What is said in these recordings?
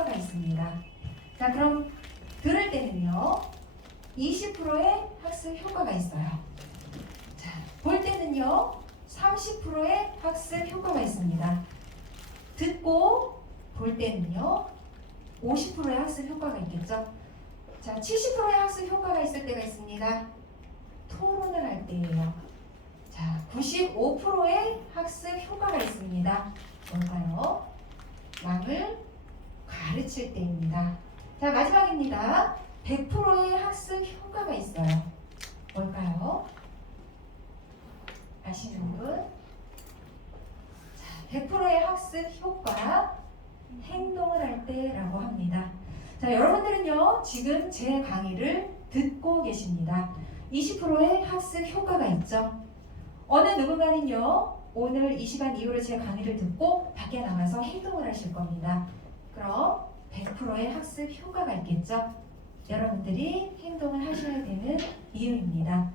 효과가 있습니다. 자, 그럼 들을 때는요 20%의 학습 효과가 있어요. 자, 볼 때는요 30%의 학습 효과가 있습니다. 듣고 볼 때는요 50%의 학습 효과가 있겠죠. 자, 70%의 학습 효과가 있을 때가 있습니다. 토론을 할 때예요. 자, 95%의 학습 효과가 있습니다. 뭘까요? 남을 가르칠 때입니다. 자, 마지막입니다. 100%의 학습 효과가 있어요. 뭘까요? 아시는 분? 자, 100%의 학습 효과, 행동을 할 때라고 합니다. 자, 여러분들은요 지금 제 강의를 듣고 계십니다. 20%의 학습 효과가 있죠. 어느 누군가는요 오늘 이 시간 이후로 제 강의를 듣고 밖에 나가서 행동을 하실 겁니다. 그럼 100%의 학습 효과가 있겠죠. 여러분들이 행동을 하셔야 되는 이유입니다.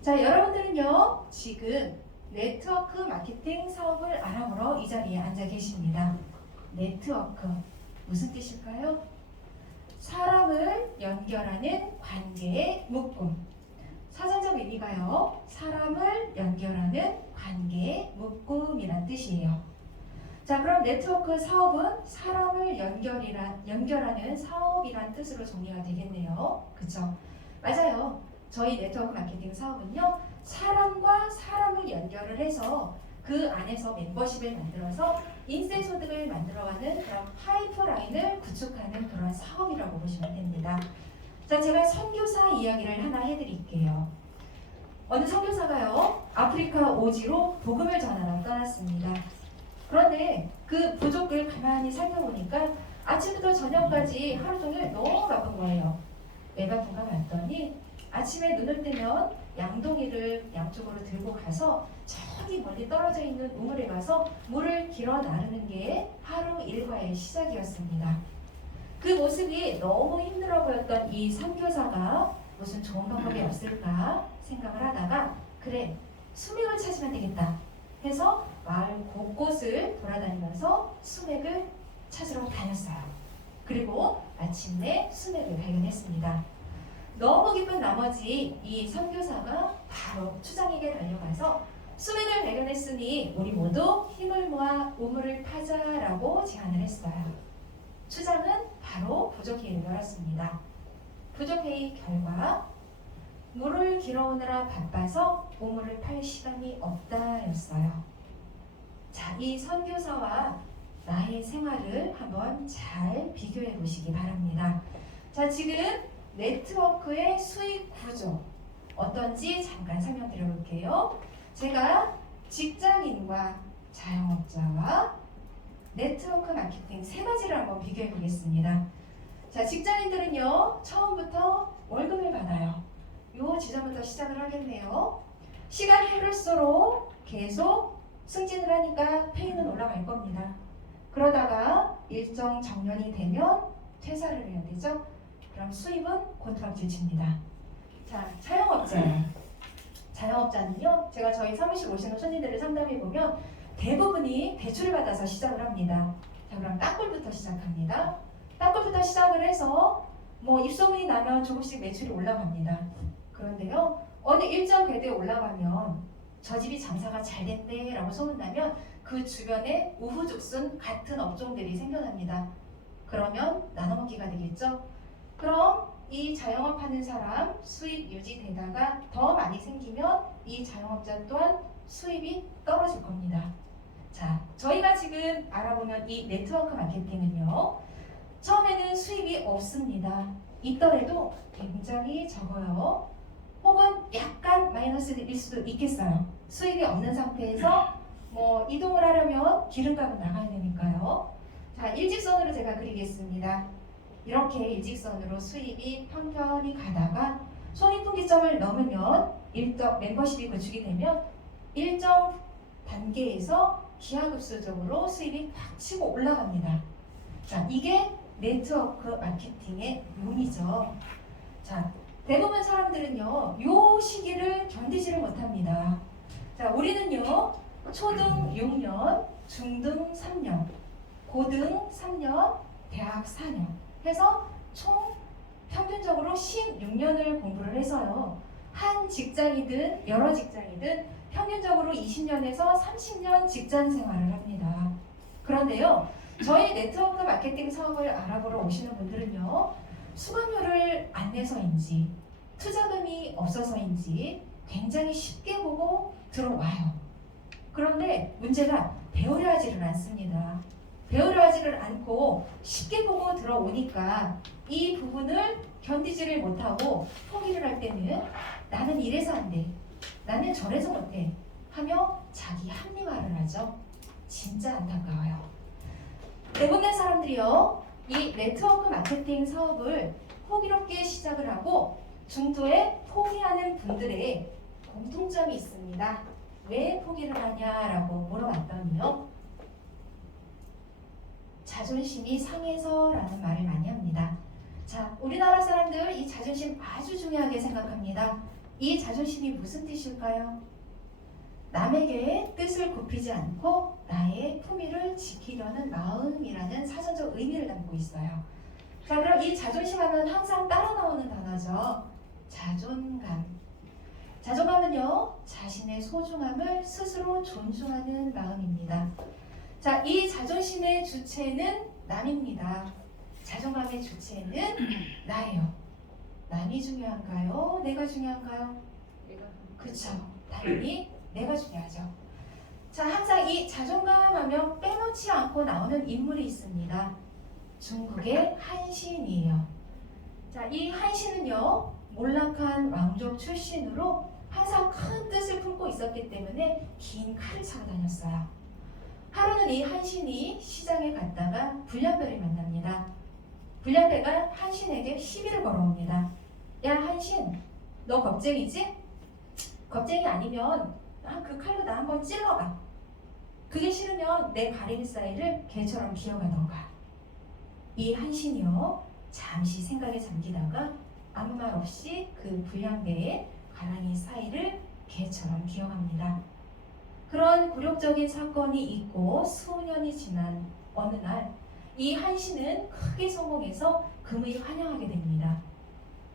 자, 여러분들은요 지금 네트워크 마케팅 사업을 알아보러 이 자리에 앉아 계십니다. 네트워크 무슨 뜻일까요? 사람을 연결하는 관계의 묶음. 사전적 의미가요 사람을 연결하는 관계의 묶음이란 뜻이에요. 자, 그럼 네트워크 사업은 사람을 연결하는 사업이란 뜻으로 정리가 되겠네요. 그쵸? 맞아요. 저희 네트워크 마케팅 사업은요 사람과 사람을 연결을 해서 그 안에서 멤버십을 만들어서 인쇄 소득을 만들어가는 그런 파이프라인을 구축하는 그런 사업이라고 보시면 됩니다. 자, 제가 선교사 이야기를 하나 해드릴게요. 어느 선교사가요 아프리카 오지로 복음을 전하러 떠났습니다. 그런데 그 부족을 가만히 살펴보니까 아침부터 저녁까지 하루 종일 너무 바쁜 거예요. 왜 바쁜가 봤더니 아침에 눈을 뜨면 양동이를 양쪽으로 들고 가서 저기 멀리 떨어져 있는 우물에 가서 물을 길어 나르는 게 하루 일과의 시작이었습니다. 그 모습이 너무 힘들어 보였던 이 선교사가 무슨 좋은 방법이 없을까 생각을 하다가 그래, 수맥을 찾으면 되겠다 해서 마을 곳곳을 돌아다니면서 수맥을 찾으러 다녔어요. 그리고 마침내 수맥을 발견했습니다. 너무 기쁜 나머지 이 선교사가 바로 추장에게 달려가서 수맥을 발견했으니 우리 모두 힘을 모아 우물을 파자라고 제안을 했어요. 추장은 바로 부족회의를 열었습니다. 부족회의 결과 물을 길어오느라 바빠서 우물을 팔 시간이 없다였어요. 자, 이 선교사와 나의 생활을 한번 잘 비교해 보시기 바랍니다. 자, 지금 네트워크의 수익 구조 어떤지 잠깐 설명드려 볼게요. 제가 직장인과 자영업자와 네트워크 마케팅 세 가지를 한번 비교해 보겠습니다. 자, 직장인들은요 처음부터 월급을 받아요. 요 지점부터 시작을 하겠네요. 시간이 흐를수록 계속 승진을 하니까 페이는 올라갈 겁니다. 그러다가 일정 정년이 되면 퇴사를 해야 되죠. 그럼 수입은 곤두박질 칩니다. 자, 자영업자는요 제가 저희 사무실 오시는 손님들을 상담해 보면 대부분이 대출을 받아서 시작을 합니다. 자, 그럼 땅굴부터 시작합니다. 땅굴부터 시작을 해서 뭐 입소문이 나면 조금씩 매출이 올라갑니다. 그런데요 어느 일정 궤도에 올라가면 저 집이 장사가 잘 됐네 라고 소문나면 그 주변에 우후죽순 같은 업종들이 생겨납니다. 그러면 나눠먹기가 되겠죠. 그럼 이 자영업 하는 사람 수입 유지되다가 더 많이 생기면 이 자영업자 또한 수입이 떨어질 겁니다. 자, 저희가 지금 알아보면 이 네트워크 마케팅은요 처음에는 수입이 없습니다. 있더라도 굉장히 적어요. 혹은 약간 마이너스일 수도 있겠어요. 수입이 없는 상태에서 뭐 이동을 하려면 기름값은 나가야 되니까요. 자, 일직선으로 제가 그리겠습니다. 이렇게 일직선으로 수입이 평평히 가다가 손익분기점을 넘으면 일정 멤버십이 구축이 되면 일정 단계에서 기하급수적으로 수입이 확 치고 올라갑니다. 자, 이게 네트워크 마케팅의 묘미죠. 자, 대부분 사람들은요 요 시기를 견디지를 못합니다. 자, 우리는요 초등 6년, 중등 3년, 고등 3년, 대학 4년 해서 총 평균적으로 16년을 공부를 해서요. 한 직장이든 여러 직장이든 평균적으로 20년에서 30년 직장 생활을 합니다. 그런데요, 저희 네트워크 마케팅 사업을 알아보러 오시는 분들은요, 수강료를 안 내서인지 투자금이 없어서인지 굉장히 쉽게 보고 들어와요. 그런데 문제가 배우려 하지를 않습니다. 배우려 하지를 않고 쉽게 보고 들어오니까 이 부분을 견디지를 못하고 포기를 할 때는 나는 이래서 안 돼, 나는 저래서 못해 하며 자기 합리화를 하죠. 진짜 안타까워요. 대부분의 사람들이요, 이 네트워크 마케팅 사업을 호기롭게 시작을 하고 중도에 포기하는 분들의 공통점이 있습니다. 왜 포기를 하냐라고 물어봤더니요, 자존심이 상해서라는 말을 많이 합니다. 자, 우리나라 사람들 이 자존심 아주 중요하게 생각합니다. 이 자존심이 무슨 뜻일까요? 남에게 뜻을 굽히지 않고 나의 품위를 지키려는 마음이라는 사전적 의미를 담고 있어요. 자, 그럼 이 자존심 하면 항상 따라 나오는 단어죠. 자존감. 자존감은요, 자신의 소중함을 스스로 존중하는 마음입니다. 자, 이 자존심의 주체는 남입니다. 자존감의 주체는 나예요. 남이 중요한가요? 내가 중요한가요? 그쵸. 당연히 내가 중요하죠. 자, 항상 이 자존감 하면 빼놓지 않고 나오는 인물이 있습니다. 중국의 한신이에요. 자, 이 한신은요, 몰락한 왕족 출신으로 항상 큰 뜻을 품고 있었기 때문에 긴 칼을 차고 다녔어요. 하루는 이 한신이 시장에 갔다가 불량배를 만납니다. 불량배가 한신에게 시비를 걸어옵니다. 야, 한신, 너 겁쟁이지? 겁쟁이 아니면 그 칼로 나 한번 찔러봐. 그게 싫으면 내 가랭이 사이를 개처럼 기어가던가. 이 한신이요, 잠시 생각에 잠기다가 아무 말 없이 그 불량배의 가랑이 사이를 개처럼 기어갑니다. 그런 굴욕적인 사건이 있고 수년이 지난 어느 날, 이 한신은 크게 성공해서 금의 환영하게 됩니다.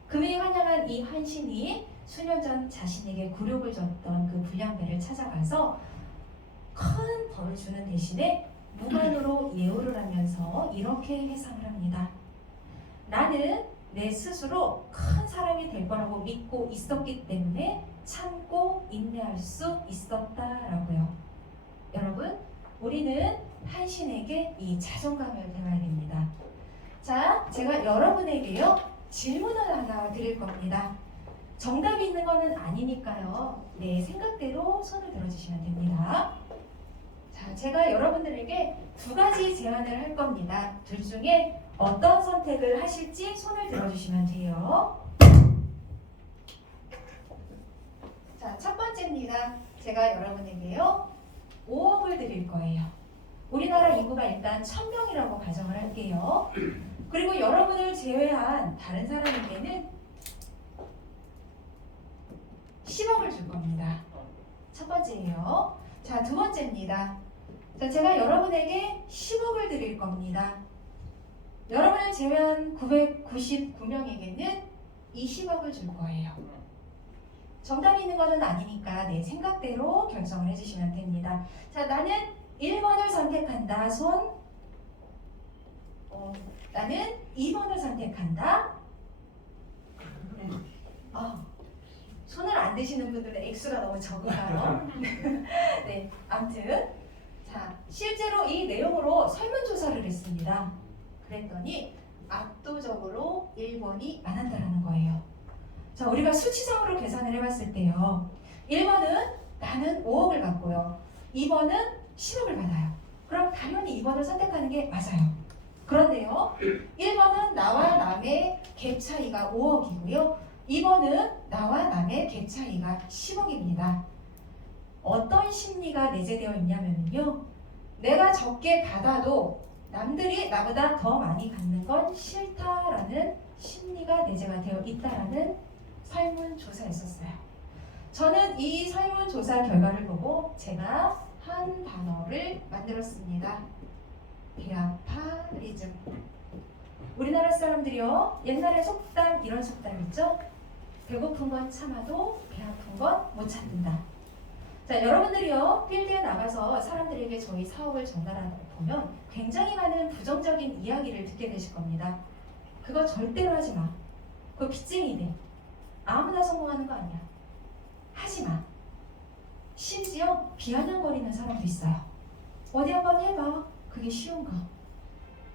금의 환영한 이 한신이 수년 전 자신에게 굴욕을 줬던 그 불량배를 찾아가서 큰 벌을 주는 대신에 무관으로 예우를 하면서 이렇게 회상을 합니다. 나는 내 스스로 큰 사람이 될 거라고 믿고 있었기 때문에 참고 인내할 수 있었다라고요. 여러분, 우리는 한신에게 이 자존감을 배워야 됩니다. 자, 제가 여러분에게요, 질문을 하나 드릴 겁니다. 정답이 있는 거는 아니니까요, 내 생각대로 손을 들어주시면 됩니다. 자, 제가 여러분들에게 두 가지 제안을 할 겁니다. 둘 중에 어떤 선택을 하실지 손을 들어주시면 돼요. 자, 첫 번째입니다. 제가 여러분에게요, 5억을 드릴 거예요. 우리나라 인구가 일단 1000명이라고 가정을 할게요. 그리고 여러분을 제외한 다른 사람에게는 10억을 줄 겁니다. 첫 번째예요. 자, 두 번째입니다. 자, 제가 여러분에게 10억을 드릴 겁니다. 여러분을 제외한 999명에게는 20억을 줄 거예요. 정답이 있는 것은 아니니까 내 생각대로 결정을 해주시면 됩니다. 자, 나는 1번을 선택한다. 손. 나는 2번을 선택한다. 손을 안 드시는 분들은 액수가 너무 적어요. 네, 아무튼 자, 실제로 이 내용으로 설문조사를 했습니다. 그랬더니 압도적으로 1번이 많았다는 거예요. 자, 우리가 수치상으로 계산을 해봤을 때요, 1번은 나는 5억을 받고요, 2번은 10억을 받아요. 그럼 당연히 2번을 선택하는 게 맞아요. 그런데요, 1번은 나와 남의 갭 차이가 5억이고요, 2번은 나와 남의 갭 차이가 10억입니다. 어떤 심리가 내재되어 있냐면요, 내가 적게 받아도 남들이 나보다 더 많이 갖는 건 싫다라는 심리가 내재가 되어 있다라는 설문조사였었어요. 저는 이 설문조사 결과를 보고 제가 한 단어를 만들었습니다. 배아파리즘. 우리나라 사람들이요, 옛날에 속담, 이런 속담 있죠? 배고픈 건 참아도 배 아픈 건 못 참는다. 자, 여러분들이요, 필드에 나가서 사람들에게 저희 사업을 전달하다 보면 굉장히 많은 부정적인 이야기를 듣게 되실 겁니다. 그거 절대로 하지 마. 그거 빚쟁이네. 아무나 성공하는 거 아니야. 하지 마. 심지어 비아냥거리는 사람도 있어요. 어디 한번 해봐. 그게 쉬운가?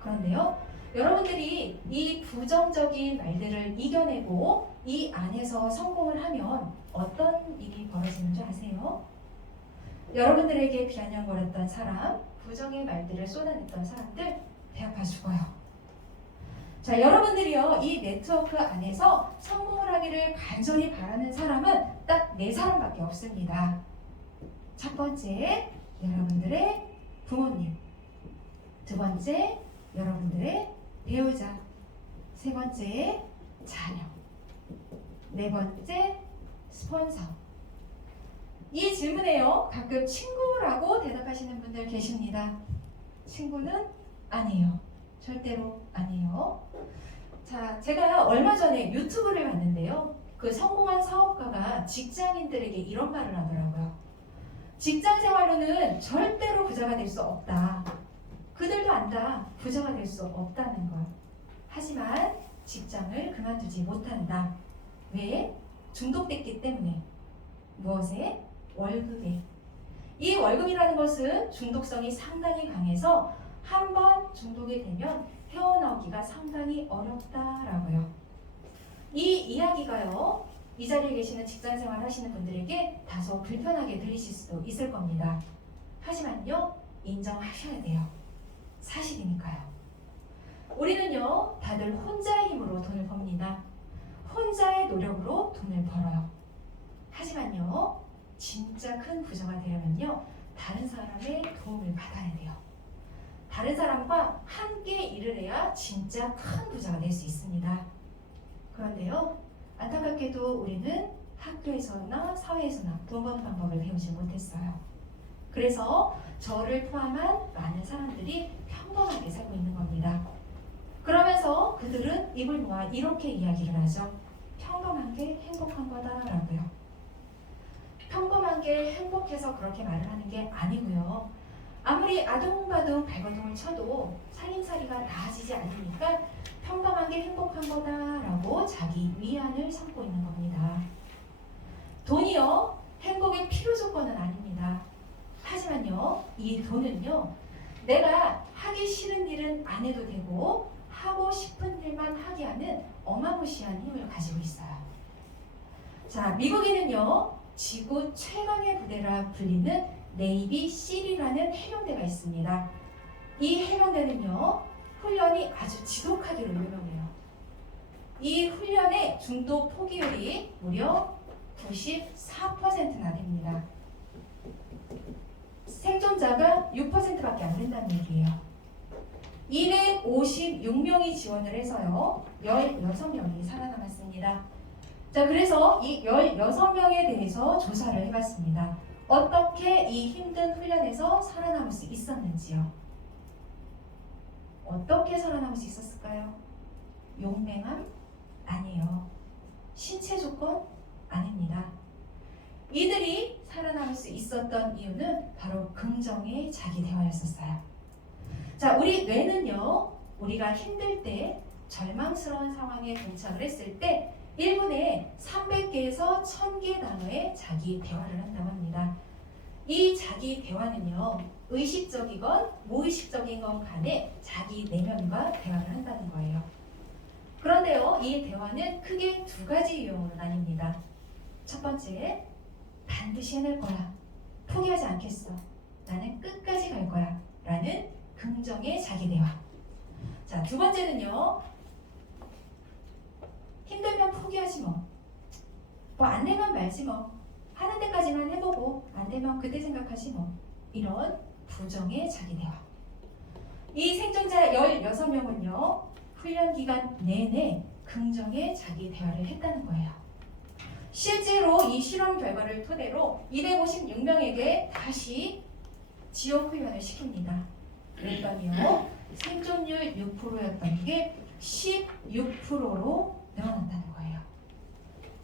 그런데요, 여러분들이 이 부정적인 말들을 이겨내고 이 안에서 성공을 하면 어떤 일이 벌어지는 줄 아세요? 여러분들에게 비아냥거렸던 사람, 부정의 말들을 쏟아냈던 사람들 배 아파 죽어요. 자, 여러분들이요, 이 네트워크 안에서 성공을 하기를 간절히 바라는 사람은 딱 4사람밖에 없습니다. 첫 번째, 여러분들의 부모님. 두 번째, 여러분들의 배우자. 세 번째, 자녀. 네 번째, 스폰서. 이 질문에요, 가끔 친구라고 대답하시는 분들 계십니다. 친구는 아니에요. 절대로 아니에요. 자, 제가 얼마 전에 유튜브를 봤는데요. 그 성공한 사업가가 직장인들에게 이런 말을 하더라고요. 직장 생활로는 절대로 부자가 될 수 없다. 그들도 안다. 부자가 될 수 없다는 걸. 하지만 직장을 그만두지 못한다. 왜? 중독됐기 때문에. 무엇에? 월급에. 이 월급이라는 것은 중독성이 상당히 강해서 한 번 중독이 되면 헤어나오기가 상당히 어렵다라고요. 이 이야기가요, 이 자리에 계시는 직장생활 하시는 분들에게 다소 불편하게 들리실 수도 있을 겁니다. 하지만요, 인정하셔야 돼요. 사실이니까요. 우리는요, 다들 혼자의 힘으로 돈을 법니다. 혼자의 노력으로 돈을 벌어요. 하지만요, 진짜 큰 부자가 되려면요, 다른 사람의 도움을 받아야 돼요. 다른 사람과 함께 일을 해야 진짜 큰 부자가 될 수 있습니다. 그런데요, 안타깝게도 우리는 학교에서나 사회에서나 돈 버는 방법을 배우지 못했어요. 그래서 저를 포함한 많은 사람들이 평범하게 살고 있는 겁니다. 그러면서 그들은 입을 모아 이렇게 이야기를 하죠. 평범한 게 행복한 거다라고요. 평범한 게 행복해서 그렇게 말을 하는 게 아니고요. 아무리 아둥바둥 발버둥을 쳐도 살림살이가 나아지지 않으니까 평범한 게 행복한 거다라고 자기 위안을 삼고 있는 겁니다. 돈이요, 행복의 필요 조건은 아닙니다. 하지만요, 이 돈은요, 내가 하기 싫은 일은 안 해도 되고 하고 싶은 일만 하게 하는 어마무시한 힘을 가지고 있어요. 자, 미국에는요, 지구 최강의 부대라 불리는 네이비 실이라는 해병대가 있습니다. 이 해병대는요, 훈련이 아주 지독하기로 유명해요. 이 훈련의 중도 포기율이 무려 94%나 됩니다. 생존자가 6%밖에 안 된다는 얘기예요. 256명이 지원을 해서요, 16명이 살아남았습니다. 자, 그래서 이 16명에 대해서 조사를 해봤습니다. 어떻게 이 힘든 훈련에서 살아남을 수 있었는지요. 어떻게 살아남을 수 있었을까요? 용맹함? 아니에요. 신체 조건? 아닙니다. 이들이 살아남을 수 있었던 이유는 바로 긍정의 자기 대화였었어요. 자, 우리 뇌는요, 우리가 힘들 때, 절망스러운 상황에 동착을 했을 때 1분에 300개에서 1000개 단어의 자기 대화를 한다고 합니다. 이 자기 대화는요, 의식적이건 무의식적인 건 간에 자기 내면과 대화를 한다는 거예요. 그런데요, 이 대화는 크게 2가지 유형으로 나뉩니다. 첫 번째, 반드시 해낼 거야. 포기하지 않겠어. 나는 끝까지 갈 거야. 라는 긍정의 자기 대화. 자, 2번째는요, 힘들면 포기하지 뭐. 뭐 안 되면 말지 뭐. 하는 데까지만 해보고 안 되면 그때 생각하지 뭐. 이런 부정의 자기 대화. 이 생존자 16명은요, 훈련 기간 내내 긍정의 자기 대화를 했다는 거예요. 실제로 이 실험 결과를 토대로 256명에게 다시 지옥 훈련을 시킵니다. 그랬더니요, 생존율 6%였던 게 16%로 늘어났다는 거예요.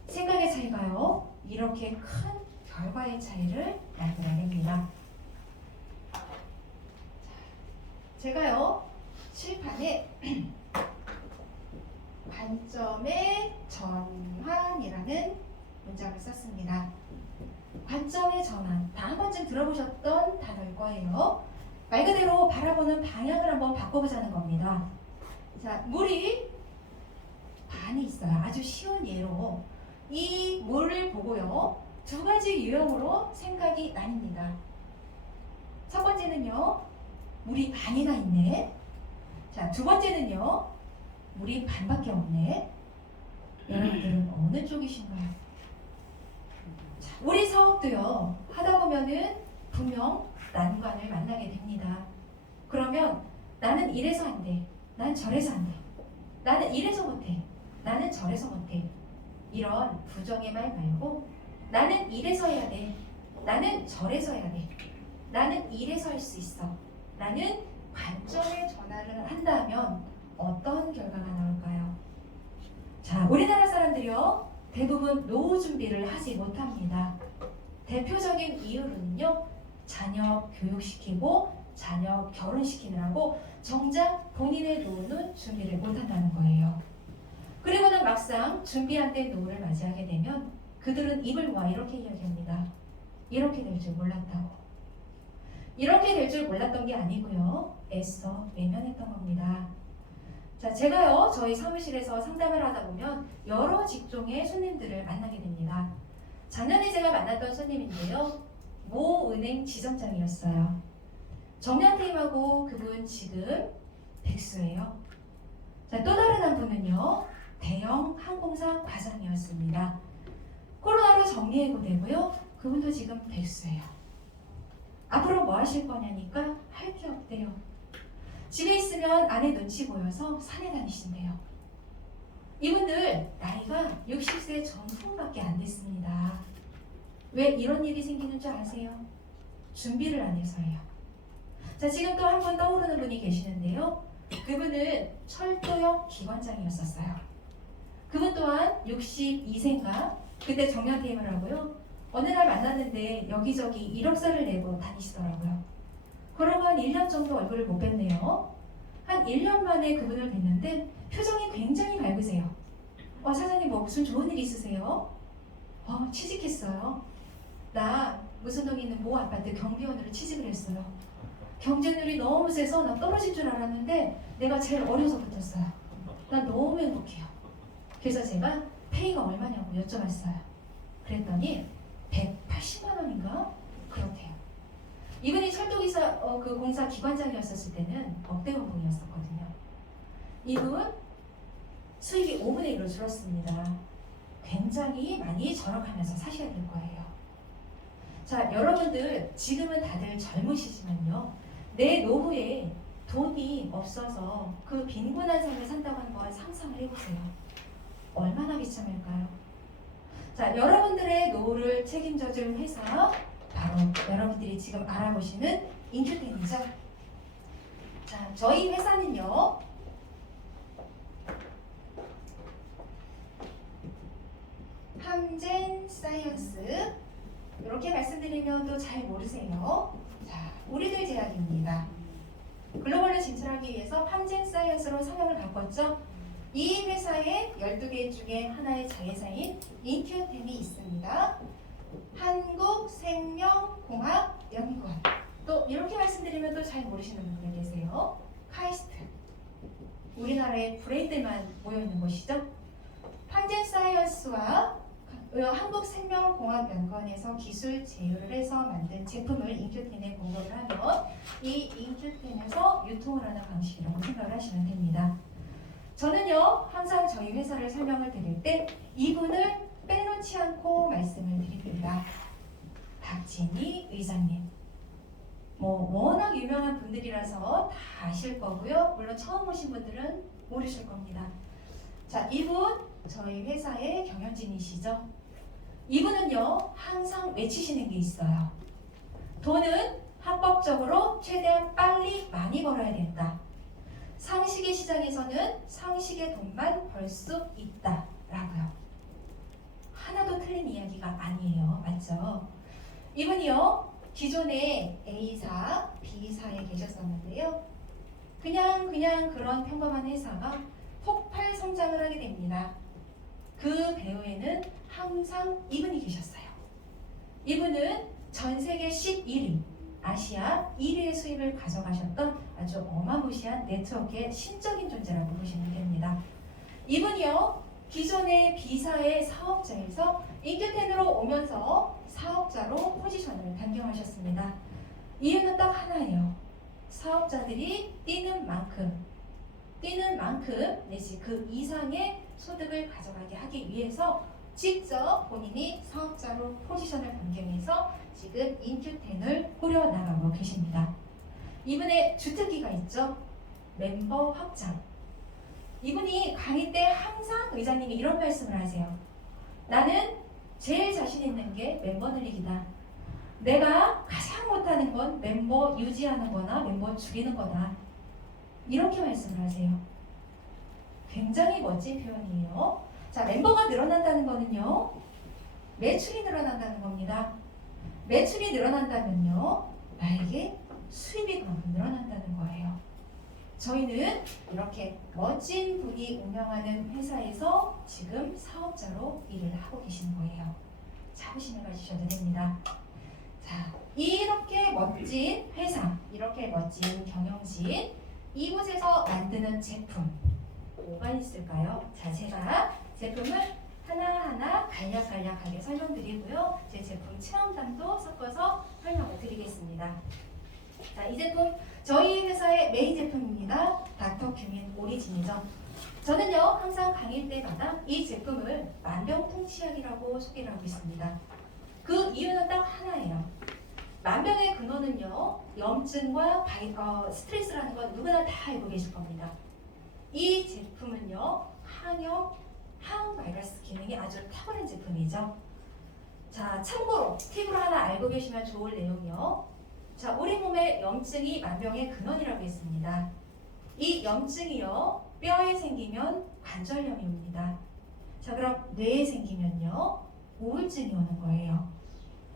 생각의 차이가요, 이렇게 큰 결과의 차이를 만들어냅니다. 제가요, 칠판에 관점의 전환이라는 문장을 썼습니다. 관점의 전환, 다 한 번쯤 들어보셨던 단어일 거예요. 말 그대로 바라보는 방향을 한번 바꿔보자는 겁니다. 자, 물이 반이 있어요. 아주 쉬운 예로 이 물을 보고요, 두 가지 유형으로 생각이 나뉩니다. 첫 번째는요, 물이 반이나 있네. 자, 두 번째는요, 물이 반밖에 없네. 여러분들은 어느 쪽이신가요? 자, 우리 사업도요, 하다 보면은 분명 난관을 만나게 됩니다. 그러면 나는 이래서 안 돼. 난 저래서 안 돼. 나는 이래서 못해. 나는 저래서 못해. 이런 부정의 말 말고 나는 이래서 해야 돼. 나는 저래서 해야 돼. 나는 이래서 할 수 있어. 나는 관점의 전환을 한다면 어떤 결과가 나올까요? 자, 우리나라 사람들이요, 대부분 노후 준비를 하지 못합니다. 대표적인 이유는요, 자녀 교육시키고 자녀 결혼시키느라고 정작 본인의 노후는 준비를 못한다는 거예요. 그리고는 막상 준비한 때 노후를 맞이하게 되면 그들은 입을 모아 이렇게 이야기합니다. 이렇게 될 줄 몰랐다고. 이렇게 될 줄 몰랐던 게 아니고요, 애써 외면했던 겁니다. 자, 제가요, 저희 사무실에서 상담을 하다 보면 여러 직종의 손님들을 만나게 됩니다. 작년에 제가 만났던 손님인데요, 모 은행 지점장이었어요. 정년퇴임하고 그분 지금 백수예요. 자, 또 다른 한 분은요, 대형 항공사 과장이었습니다. 코로나로 정리해고되고요, 그분도 지금 백수예요. 앞으로 뭐 하실 거냐니까 할 게 없대요. 집에 있으면 아내 눈치 보여서 산에 다니신대요. 이분들 나이가 60세 전후밖에 안 됐습니다. 왜 이런 일이 생기는 줄 아세요? 준비를 안 해서예요. 자, 지금 또 한 분 떠오르는 분이 계시는데요. 그분은 철도역 기관장이었었어요. 그분 또한 62세인가 그때 정년퇴임을 하고요, 어느 날 만났는데 여기저기 이력서를 내고 다니시더라고요. 그러고 한 1년 정도 얼굴을 못 뵀네요. 한 1년 만에 그분을 뵀는데 표정이 굉장히 밝으세요. 사장님 뭐 무슨 좋은 일 있으세요? 취직했어요. 나 무슨동에 있는 모 아파트 경비원으로 취직을 했어요. 경쟁률이 너무 세서 나 떨어질 줄 알았는데 내가 제일 어려서 붙었어요. 나 너무 행복해요. 그래서 제가 페이가 얼마냐고 여쭤봤어요. 그랬더니 180만 원인가? 그렇대요. 이분이 철도기사 그 공사 기관장이었을 때는 억대 연봉이었었거든요. 이분 수익이 5분의 1로 줄었습니다. 굉장히 많이 절약하면서 사셔야 될 거예요. 자, 여러분들 지금은 다들 젊으시지만요, 내 노후에 돈이 없어서 그 빈곤한 삶을 산다고 하는 걸 상상을 해보세요. 얼마나 비참할까요? 자, 여러분들의 노후를 책임져줄 회사, 바로 여러분들이 지금 알아보시는 인큐텐이죠. 자, 저희 회사는요, 함젠 사이언스, 이렇게 말씀드리면 또 잘 모르세요. 자, 우리들 제약입니다. 글로벌로 진출하기 위해서 함젠 사이언스로 성형을 바꿨죠. 이 회사의 12개 중에 하나의 자회사인 인큐템이 있습니다. 한국생명공학연구원. 또 이렇게 말씀드리면 또 잘 모르시는 분들 계세요. 카이스트. 우리나라의 브레인들만 모여있는 곳이죠. 함젠 사이언스와 한국생명공학연구원에서 기술 제휴를 해서 만든 제품을 인큐텐에 공급을 하면 이 인큐텐에서 유통을 하는 방식이라고 생각을 하시면 됩니다. 저는요, 항상 저희 회사를 설명을 드릴 때 이분을 빼놓지 않고 말씀을 드립니다. 박진희 의장님. 워낙 유명한 분들이라서 다 아실 거고요. 물론 처음 오신 분들은 모르실 겁니다. 자, 이분 저희 회사의 경영진이시죠. 이분은요, 항상 외치시는 게 있어요. 돈은 합법적으로 최대한 빨리 많이 벌어야 된다. 상식의 시장에서는 상식의 돈만 벌 수 있다라고요. 하나도 틀린 이야기가 아니에요. 맞죠? 이분이요. 기존에 A사, B사에 계셨었는데요. 그냥 그런 평범한 회사가 폭발 성장을 하게 됩니다. 그 배후에는 항상 이분이 계셨어요. 이분은 전 세계 11위, 아시아 1위의 수입을 가져가셨던 아주 어마무시한 네트워크의 신적인 존재라고 보시면 됩니다. 이분이요. 기존의 B사의 사업자에서 인큐텐으로 오면서 사업자로 포지션을 변경하셨습니다. 이유는 딱 하나예요. 사업자들이 뛰는 만큼 내지 그 이상의 소득을 가져가게 하기 위해서 직접 본인이 사업자로 포지션을 변경해서 지금 인큐텐을 꾸려나가고 계십니다. 이분의 주특기가 있죠. 멤버 확장. 이분이 강의 때 항상 의장님이 이런 말씀을 하세요. 나는 제일 자신 있는 게 멤버 늘리기다. 내가 가장 못하는 건 멤버 유지하는 거나 멤버 줄이는 거다. 이렇게 말씀을 하세요. 굉장히 멋진 표현이에요. 자, 멤버가 늘어난다는 거는요. 매출이 늘어난다는 겁니다. 매출이 늘어난다면요. 나에게 수입이 그만큼 늘어난다는 거예요. 저희는 이렇게 멋진 분이 운영하는 회사에서 지금 사업자로 일을 하고 계시는 거예요. 자부심을 가지셔도 됩니다. 자, 이렇게 멋진 회사, 이렇게 멋진 경영진, 이곳에서 만드는 제품 뭐가 있을까요? 자, 제가 제품을 하나하나 간략하게 설명드리고요. 제 제품 체험담도 섞어서 설명을 드리겠습니다. 자, 이 제품 저희 회사의 메인 제품입니다. 닥터 규민 오리진이죠. 저는요 항상 강의 때마다 이 제품을 만병통치약이라고 소개를 하고 있습니다. 그 이유는 딱 하나예요. 만병의 근원은요 염증과 스트레스라는 건 누구나 다 알고 계실 겁니다. 이 제품은요 항바이러스 기능이 아주 탁월한 제품이죠. 자, 참고로 팁으로 하나 알고 계시면 좋을 내용이요. 자, 우리 몸의 염증이 만병의 근원이라고 했습니다. 이 염증이요 뼈에 생기면 관절염이 옵니다. 자, 그럼 뇌에 생기면요 우울증이 오는 거예요.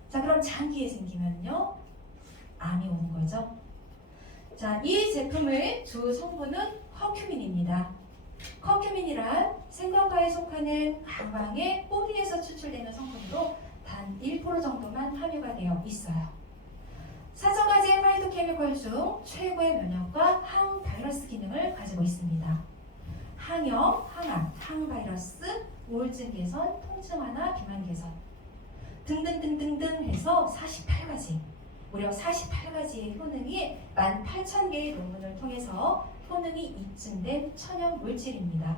자, 그럼 장기에 생기면요 암이 오는 거죠. 자, 이 제품의 주 성분은 커큐민입니다. 커큐민이란 생강과에 속하는 가광의 뿌리에서 추출되는 성분으로 단 1% 정도만 함유가 되어 있어요. 사정가지의 파이토케미컬 중 최고의 면역과 항바이러스 기능을 가지고 있습니다. 항염, 항암, 항바이러스, 우울증 개선, 통증 완화, 비만 개선 등등등등등 해서 48가지, 무려 48가지의 효능이 18,000개의 논문을 통해서 효능이 입증된 천연 물질입니다.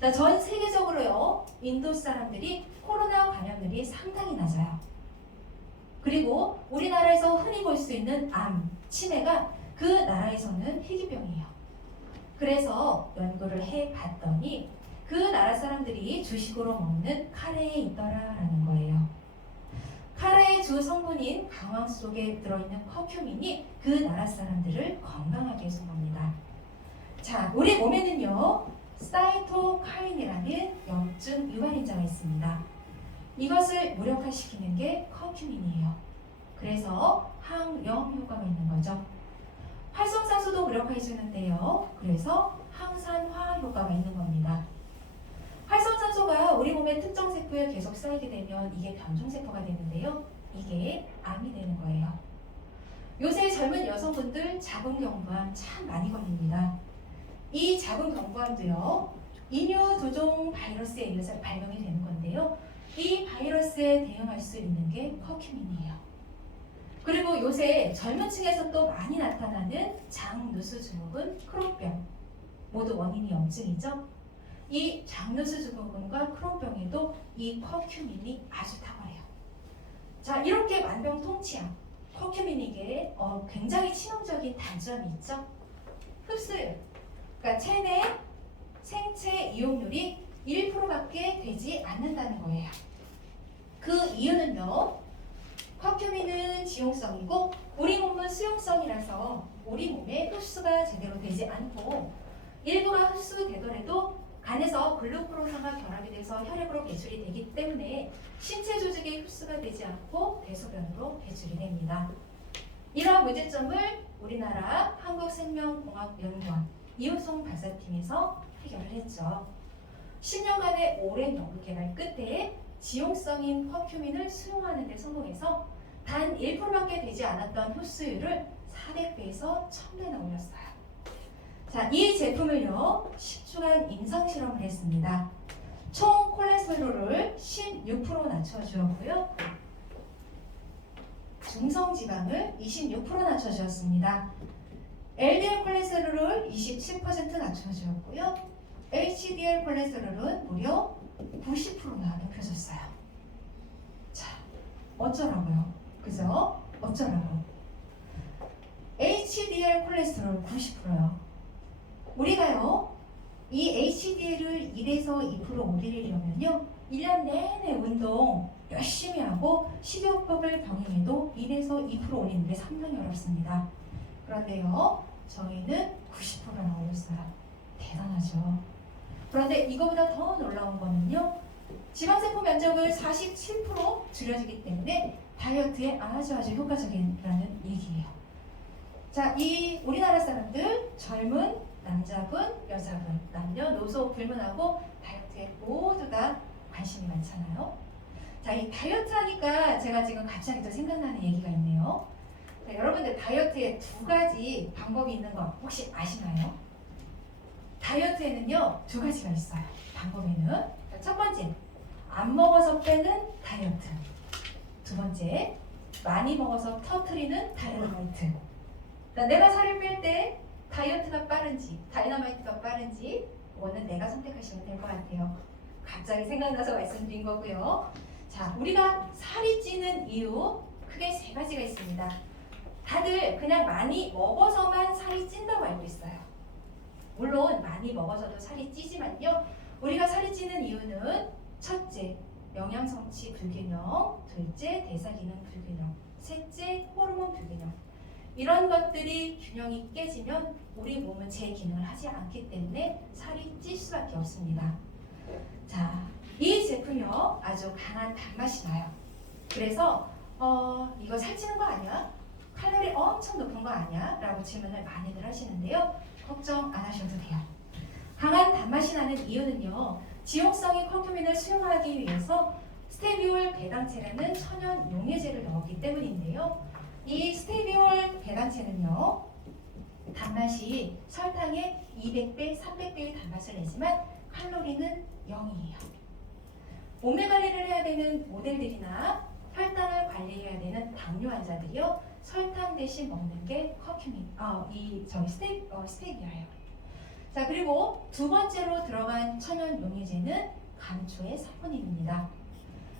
자, 전 세계적으로요 인도 사람들이 코로나 감염률이 상당히 낮아요. 그리고 우리나라에서 흔히 볼 수 있는 암, 치매가 그 나라에서는 희귀병이에요. 그래서 연구를 해봤더니 그 나라 사람들이 주식으로 먹는 카레에 있더라라는 거예요. 카레의 주 성분인 강황 속에 들어있는 커큐민이 그 나라 사람들을 건강하게 해준 겁니다. 자, 우리 몸에는요 사이토카인이라는 염증 유발인자가 있습니다. 이것을 무력화시키는 게 커큐민이에요. 그래서 항염 효과가 있는 거죠. 활성산소도 무력화해주는데요. 그래서 항산화 효과가 있는 겁니다. 활성산소가 우리 몸의 특정 세포에 계속 쌓이게 되면 이게 변종세포가 되는데요. 이게 암이 되는 거예요. 요새 젊은 여성분들 자궁경부암 참 많이 걸립니다. 이 자궁경부암도요. 이뇨두종 바이러스에 의해서 발병이 되는 건데요. 이 바이러스에 대응할 수 있는 게 커큐민이에요. 그리고 요새 젊은 층에서 또 많이 나타나는 장누수 증후군, 크론병 모두 원인이 염증이죠. 이 장누수 증후군과 크론병에도 이 커큐민이 아주 탁월해요. 자, 이렇게 만병통치약 커큐민에게 굉장히 치명적인 단점이 있죠. 흡수율, 그러니까 체내 생체 이용률이 1%밖에 되지 않는다는 거예요. 그 이유는요. 커큐민은 지용성이고 우리 몸은 수용성이라서 우리 몸에 흡수가 제대로 되지 않고 일부가 흡수되더라도 간에서 글루코로산과 결합이 돼서 혈액으로 배출이 되기 때문에 신체 조직에 흡수가 되지 않고 대소변으로 배출이 됩니다. 이러한 문제점을 우리나라 한국생명공학연구원 이호송 박사팀에서 해결을 했죠. 10년간의 오랜 연구 개발 끝에 지용성인 커큐민을 수용하는 데 성공해서 단 1%밖에 되지 않았던 흡수율을 400배에서 1000배나 올렸어요. 자, 이 제품을요 10주간 임상 실험을 했습니다. 총 콜레스테롤을 16% 낮춰주었고요. 중성지방을 26% 낮춰주었습니다. LDL 콜레스테롤을 27% 낮춰주었고요. HDL 콜레스테롤은 무려 90%나 높여줬어요. 자, 어쩌라고요? 그죠? 어쩌라고? HDL 콜레스테롤 90%요. 우리가요, 이 HDL을 1에서 2% 올리려면요, 1년 내내 운동 열심히 하고 식이요법을 병행해도 1에서 2% 올리는데 상당히 어렵습니다. 그런데요, 저희는 90%나 올렸어요. 대단하죠. 그런데 이거보다 더 놀라운 거는요, 지방세포 면적을 47% 줄여주기 때문에 다이어트에 아주 효과적이라는 얘기예요. 자, 이 우리나라 사람들 젊은 남자분, 여자분, 남녀노소 불문하고 다이어트에 모두 다 관심이 많잖아요. 자, 이 다이어트 하니까 제가 지금 갑자기 또 생각나는 얘기가 있네요. 자, 여러분들 다이어트에 두 가지 방법이 있는 거 혹시 아시나요? 다이어트에는요 두 가지가 있어요. 방법에는 자, 첫 번째, 안 먹어서 빼는 다이어트. 두 번째, 많이 먹어서 터트리는 다이너마이트. 자, 내가 살을 뺄 때 다이어트가 빠른지 다이너마이트가 빠른지 그거는 내가 선택하시면 될 것 같아요. 갑자기 생각나서 말씀드린 거고요. 자, 우리가 살이 찌는 이유 크게 세 가지가 있습니다. 다들 그냥 많이 먹어서만 살이 찐다고 알고 있어요. 물론 많이 먹어서도 살이 찌지만요. 우리가 살이 찌는 이유는 첫째, 영양 성취 불균형, 둘째, 대사 기능 불균형, 셋째, 호르몬 불균형. 이런 것들이 균형이 깨지면 우리 몸은 제 기능을 하지 않기 때문에 살이 찔 수밖에 없습니다. 자, 이 제품이요 아주 강한 단맛이 나요. 그래서 이거 살찌는 거 아니야? 칼로리 엄청 높은 거 아니야? 라고 질문을 많이들 하시는데요. 걱정 안 하셔도 돼요. 강한 단맛이 나는 이유는요, 지용성인 커큐민을 수용하기 위해서 스테비올 배당체라는 천연 용해제를 넣었기 때문인데요. 이 스테비올 배당체는요, 단맛이 설탕의 200배, 300배의 단맛을 내지만 칼로리는 0이에요. 몸매 관리를 해야 되는 모델들이나 혈당을 관리해야 되는 당뇨 환자들이요, 설탕 대신 먹는 게 커큐민, 스테비아예요. 자, 그리고 두 번째로 들어간 천연 용해제는 감초의 사포닌입니다.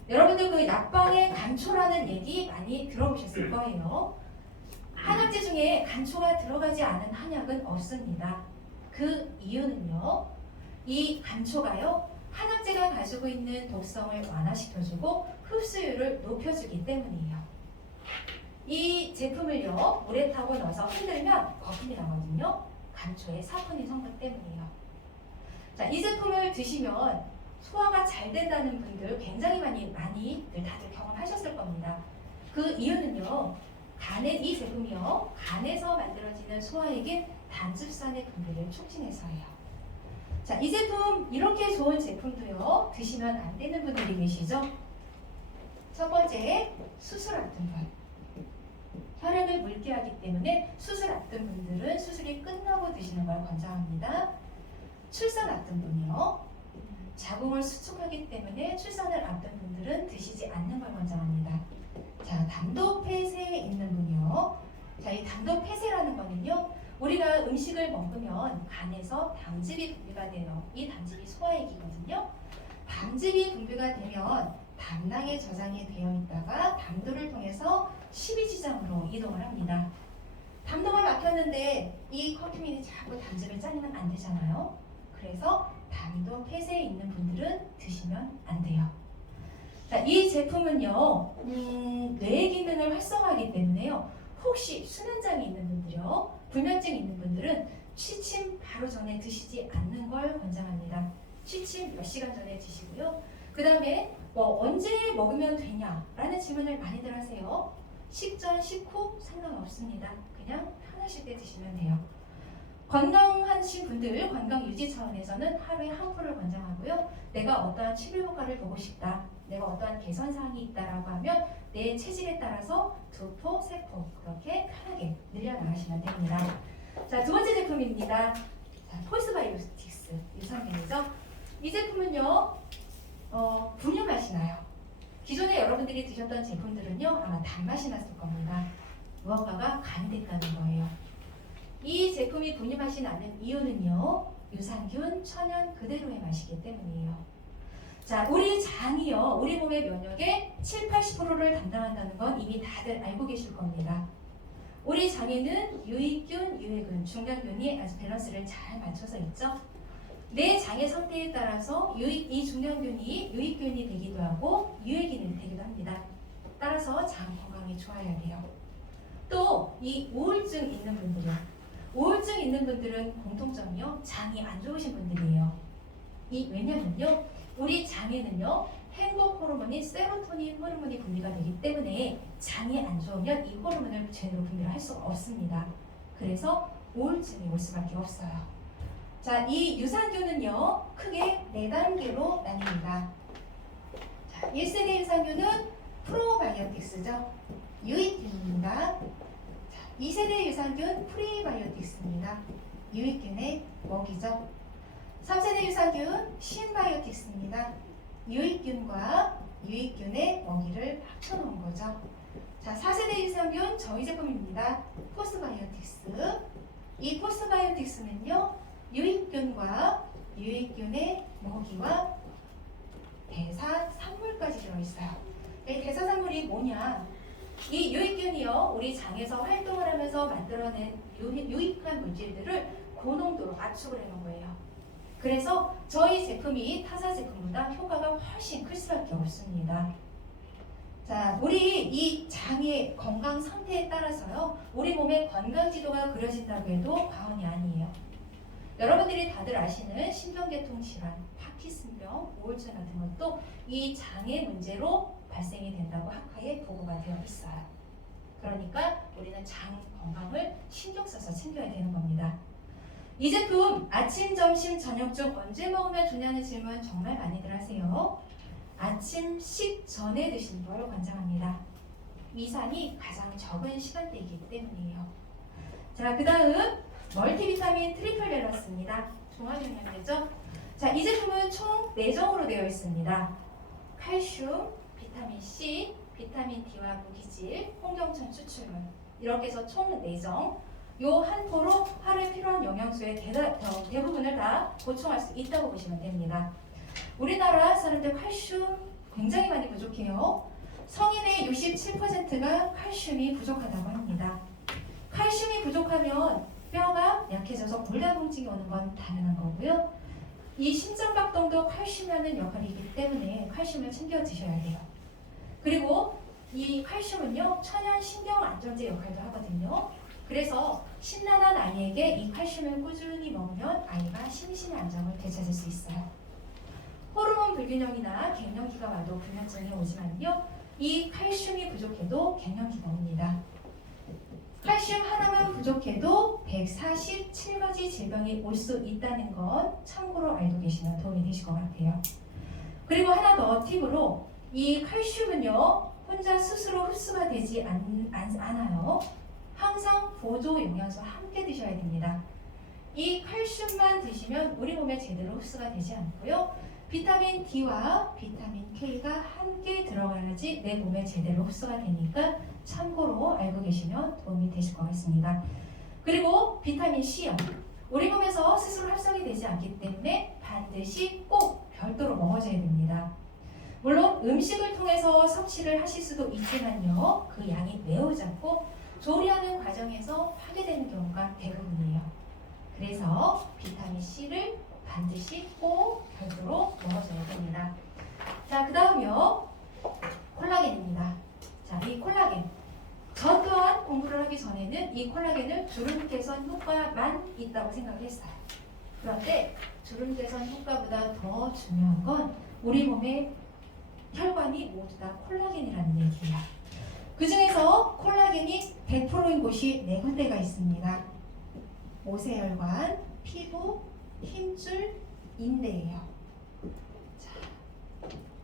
여러분들 그 약방에 감초라는 얘기 많이 들어보셨을 거예요. 한약재 중에 감초가 들어가지 않은 한약은 없습니다. 그 이유는요, 이 감초가요, 한약재가 가지고 있는 독성을 완화시켜주고 흡수율을 높여주기 때문이에요. 이 제품을요, 물에 타고 넣어서 흔들면 거품이 나거든요. 감초의 사포닌 성분 때문이에요. 자, 이 제품을 드시면 소화가 잘 된다는 분들 굉장히 많이들 다들 경험하셨을 겁니다. 그 이유는요, 이 제품이요, 간에서 만들어지는 소화액인胆汁산의 분비를 촉진해서예요. 자, 이 제품, 이렇게 좋은 제품도요, 드시면 안 되는 분들이 계시죠? 첫 번째, 수술 앞둔 분. 혈액을 묽게 하기 때문에 수술 앞둔 분들은 수술이 끝나고 드시는 걸 권장합니다. 출산 앞둔 분이요. 자궁을 수축하기 때문에 출산을 앞둔 분들은 드시지 않는 걸 권장합니다. 자, 담도 폐쇄에 있는 분이요. 자, 이 담도 폐쇄라는 거는요, 우리가 음식을 먹으면 간에서 담즙이 분비가 돼요. 이 담즙이 소화액이거든요. 담즙이 분비가 되면 담낭에 저장이 되어 있다가 담도를 통해서 십이지장으로 이동을 합니다. 담도가 막혔는데 이 커큐민이 자꾸 담즙을 짜내면 안 되잖아요. 그래서 담도 폐쇄에 있는 분들은 드시면 안 돼요. 자, 이 제품은요, 뇌 기능을 활성화하기 때문에요. 혹시 수면장애 있는 분들이요, 불면증 있는 분들은 취침 바로 전에 드시지 않는 걸 권장합니다. 취침 몇 시간 전에 드시고요. 그 다음에 뭐 언제 먹으면 되냐라는 질문을 많이들 하세요. 식전, 식후 상관없습니다. 그냥 편하실 때 드시면 돼요. 건강하신 분들 건강 유지 차원에서는 하루에 한 포를 권장하고요. 내가 어떠한 치료 효과를 보고 싶다, 내가 어떠한 개선 사항이 있다라고 하면 내 체질에 따라서 2포, 3포 그렇게 편하게 늘려나가시면 됩니다. 자, 두 번째 제품입니다. 자, 폴스바이오틱스 유산균이죠. 이 제품은요, 분유 맛이 나요. 기존에 여러분들이 드셨던 제품들은요, 아마 단맛이 났을 겁니다. 무언가가 가미됐다는 거예요. 이 제품이 분유 맛이 나는 이유는요, 유산균, 천연 그대로의 맛이기 때문이에요. 자, 우리 장이요, 우리 몸의 면역의 7~80%를 담당한다는 건 이미 다들 알고 계실 겁니다. 우리 장에는 유익균, 유해균, 중량균이 아주 밸런스를 잘 맞춰서 있죠. 내 장의 상태에 따라서 이 중량균이 유익균이 되기도 하고 유해균이 되기도 합니다. 따라서 장 건강이 좋아야 돼요. 또 이 우울증 있는 분들은, 우울증 있는 분들은 공통점이요, 장이 안 좋으신 분들이에요. 왜냐면요, 우리 장에는요, 행복 호르몬인 세로토닌 호르몬이 분비가 되기 때문에 장이 안 좋으면 이 호르몬을 제대로 분비를 할 수가 없습니다. 그래서 우울증이 올 수밖에 없어요. 자, 이 유산균은요, 크게 4단계로 나뉩니다. 자, 1세대 유산균은 프로바이오틱스죠. 유익균입니다. 2세대 유산균 프리바이오틱스입니다. 유익균의 먹이죠. 3세대 유산균 신바이오틱스입니다. 유익균과 유익균의 먹이를 합쳐놓은 거죠. 자, 4세대 유산균 저희 제품입니다. 포스바이오틱스. 이 포스바이오틱스는요, 유익균과 유익균의 먹이와 대사산물까지 들어있어요. 이 대사산물이 뭐냐? 이 유익균이요, 우리 장에서 활동을 하면서 만들어낸 유익한 물질들을 고농도로 압축을 해놓은 거예요. 그래서 저희 제품이 타사 제품보다 효과가 훨씬 클 수밖에 없습니다. 자, 우리 이 장의 건강 상태에 따라서요, 우리 몸의 건강 지도가 그려진다고 해도 과언이 아니에요. 여러분들이 다들 아시는 신경계통 질환, 파킨슨병, 우울증 같은 것도 이 장의 문제로 발생이 된다고 학회에 보고가 되어 있어요. 그러니까 우리는 장 건강을 신경 써서 챙겨야 되는 겁니다. 이 제품 아침, 점심, 저녁 중 언제 먹으면 좋냐는 질문 정말 많이들 하세요. 아침 식전에 드시는 걸 권장합니다. 위산이 가장 적은 시간대이기 때문이에요. 자, 그 다음 멀티비타민 트리플 밸런스입니다. 종합영양제죠. 자, 이 제품은 총 4종으로 되어 있습니다. 칼슘, 비타민 C, 비타민 D와 무기질, 홍경천 추출물, 이렇게 해서 총 4종. 요 한 포로 하루에 필요한 영양소의 대부분을 다 보충할 수 있다고 보시면 됩니다. 우리나라 사람들 칼슘 굉장히 많이 부족해요. 성인의 67%가 칼슘이 부족하다고 합니다. 칼슘이 부족하면 뼈가 약해져서 골다공증이 오는 건 당연한 거고요. 이 심장박동도 칼슘이 하는 역할이기 때문에 칼슘을 챙겨 드셔야 돼요. 그리고 이 칼슘은요, 천연 신경 안정제 역할도 하거든요. 그래서 심란한 아이에게 이 칼슘을 꾸준히 먹으면 아이가 심신의 안정을 되찾을 수 있어요. 호르몬 불균형이나 갱년기가 와도 불면증이 오지만요, 이 칼슘이 부족해도 갱년기가 옵니다. 칼슘 하나만 부족해도 147가지 질병이 올 수 있다는 건 참고로 알고 계시면 도움이 되실 것 같아요. 그리고 하나 더 팁으로, 이 칼슘은요, 혼자 스스로 흡수가 되지 않아요. 항상 보조 영양소와 함께 드셔야 됩니다. 이 칼슘만 드시면 우리 몸에 제대로 흡수가 되지 않고요. 비타민 D와 비타민 K가 함께 들어가야지 내 몸에 제대로 흡수가 되니까 참고로 알고 계시면 도움이 되실 것 같습니다. 그리고 비타민 C요. 우리 몸에서 스스로 합성이 되지 않기 때문에 반드시 꼭 별도로 먹어줘야 됩니다. 물론 음식을 통해서 섭취를 하실 수도 있지만요, 그 양이 매우 작고 조리하는 과정에서 파괴되는 경우가 대부분이에요. 그래서 비타민 C를 반드시 꼭 별도로 먹어줘야 됩니다. 자, 그 다음요, 이 콜라겐을 주름 개선 효과만 있다고 생각을 했어요. 그런데 주름 개선 효과보다 더 중요한 건 우리 몸의 혈관이 모두 다 콜라겐이라는 얘기예요. 그 중에서 콜라겐이 100%인 곳이 4군데가 있습니다. 모세혈관, 피부, 힘줄, 인대예요. 자,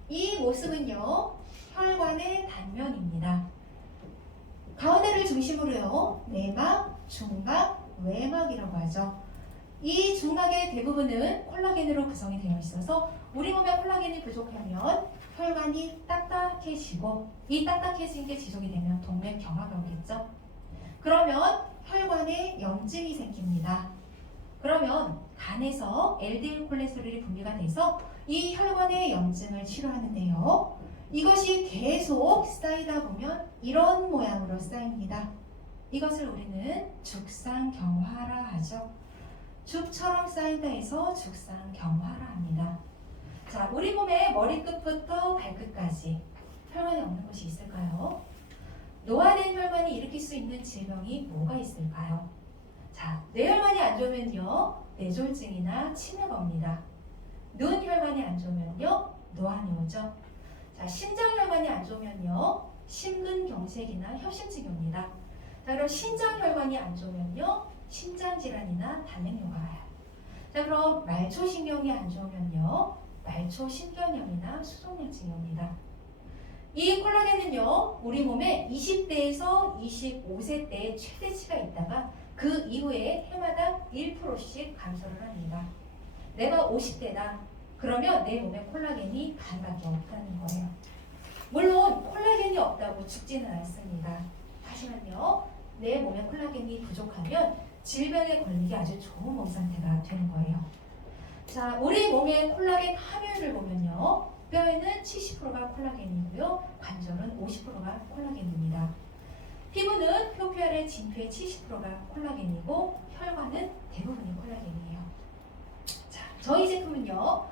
이 모습은요, 혈관의 단면입니다. 가운데를 중심으로요, 내막, 중막, 외막이라고 하죠. 이 중막의 대부분은 콜라겐으로 구성이 되어 있어서 우리 몸에 콜라겐이 부족하면 혈관이 딱딱해지고 이 딱딱해진 게 지속이 되면 동맥경화가 오겠죠. 그러면 혈관에 염증이 생깁니다. 그러면 간에서 LDL 콜레스테롤이 분비가 돼서 이 혈관의 염증을 치료하는데요. 이것이 계속 쌓이다 보면 이런 모양으로 쌓입니다. 이것을 우리는 죽상경화라 하죠. 죽처럼 쌓인다 해서 죽상경화라 합니다. 자, 우리 몸의 머리끝부터 발끝까지 혈관이 없는 곳이 있을까요? 노화된 혈관이 일으킬 수 있는 질병이 뭐가 있을까요? 자, 뇌혈관이 안 좋으면요, 뇌졸중이나 치매가 옵니다. 눈 혈관이 안 좋으면요, 노안이 오죠. 자, 심장혈관이 안 좋으면요, 심근경색이나 협심증이 옵니다. 자, 그럼 신장혈관이 안 좋으면요, 심장질환이나 단백뇨가 와요. 자, 그럼 말초신경이 안 좋으면요, 말초신경염이나 수족냉증이 옵니다. 이 콜라겐은요, 우리 몸에 20대에서 25세 때 최대치가 있다가 그 이후에 해마다 1%씩 감소를 합니다. 내가 50대다. 그러면 내 몸에 콜라겐이 반밖에 없다는 거예요. 물론 콜라겐이 없다고 죽지는 않습니다. 하지만요, 내 몸에 콜라겐이 부족하면 질병에 걸리기 아주 좋은 몸 상태가 되는 거예요. 자, 우리 몸의 콜라겐 함유를 보면요, 뼈에는 70%가 콜라겐이고요, 관절은 50%가 콜라겐입니다. 피부는 표피알의 진피의 70%가 콜라겐이고 혈관은 대부분이 콜라겐이에요. 자, 저희 제품은요,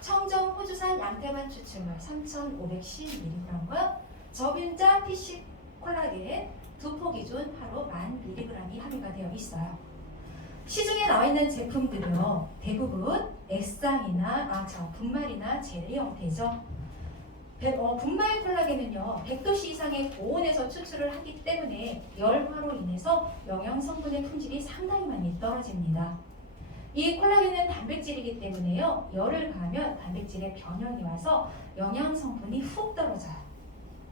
청정 호주산 양태만 추출물 3,510mg과 저분자 PC 콜라겐 2포 기준 하루 1000mg이 함유가 되어 있어요. 시중에 나와 있는 제품들은 대부분 액상이나 분말이나 젤리 형태죠. 분말 콜라겐은요, 100도씨 이상의 고온에서 추출을 하기 때문에 열화로 인해서 영양 성분의 품질이 상당히 많이 떨어집니다. 이 콜라겐은 단백질이기 때문에요, 열을 가하면 단백질에 변형이 와서 영양 성분이 훅 떨어져요.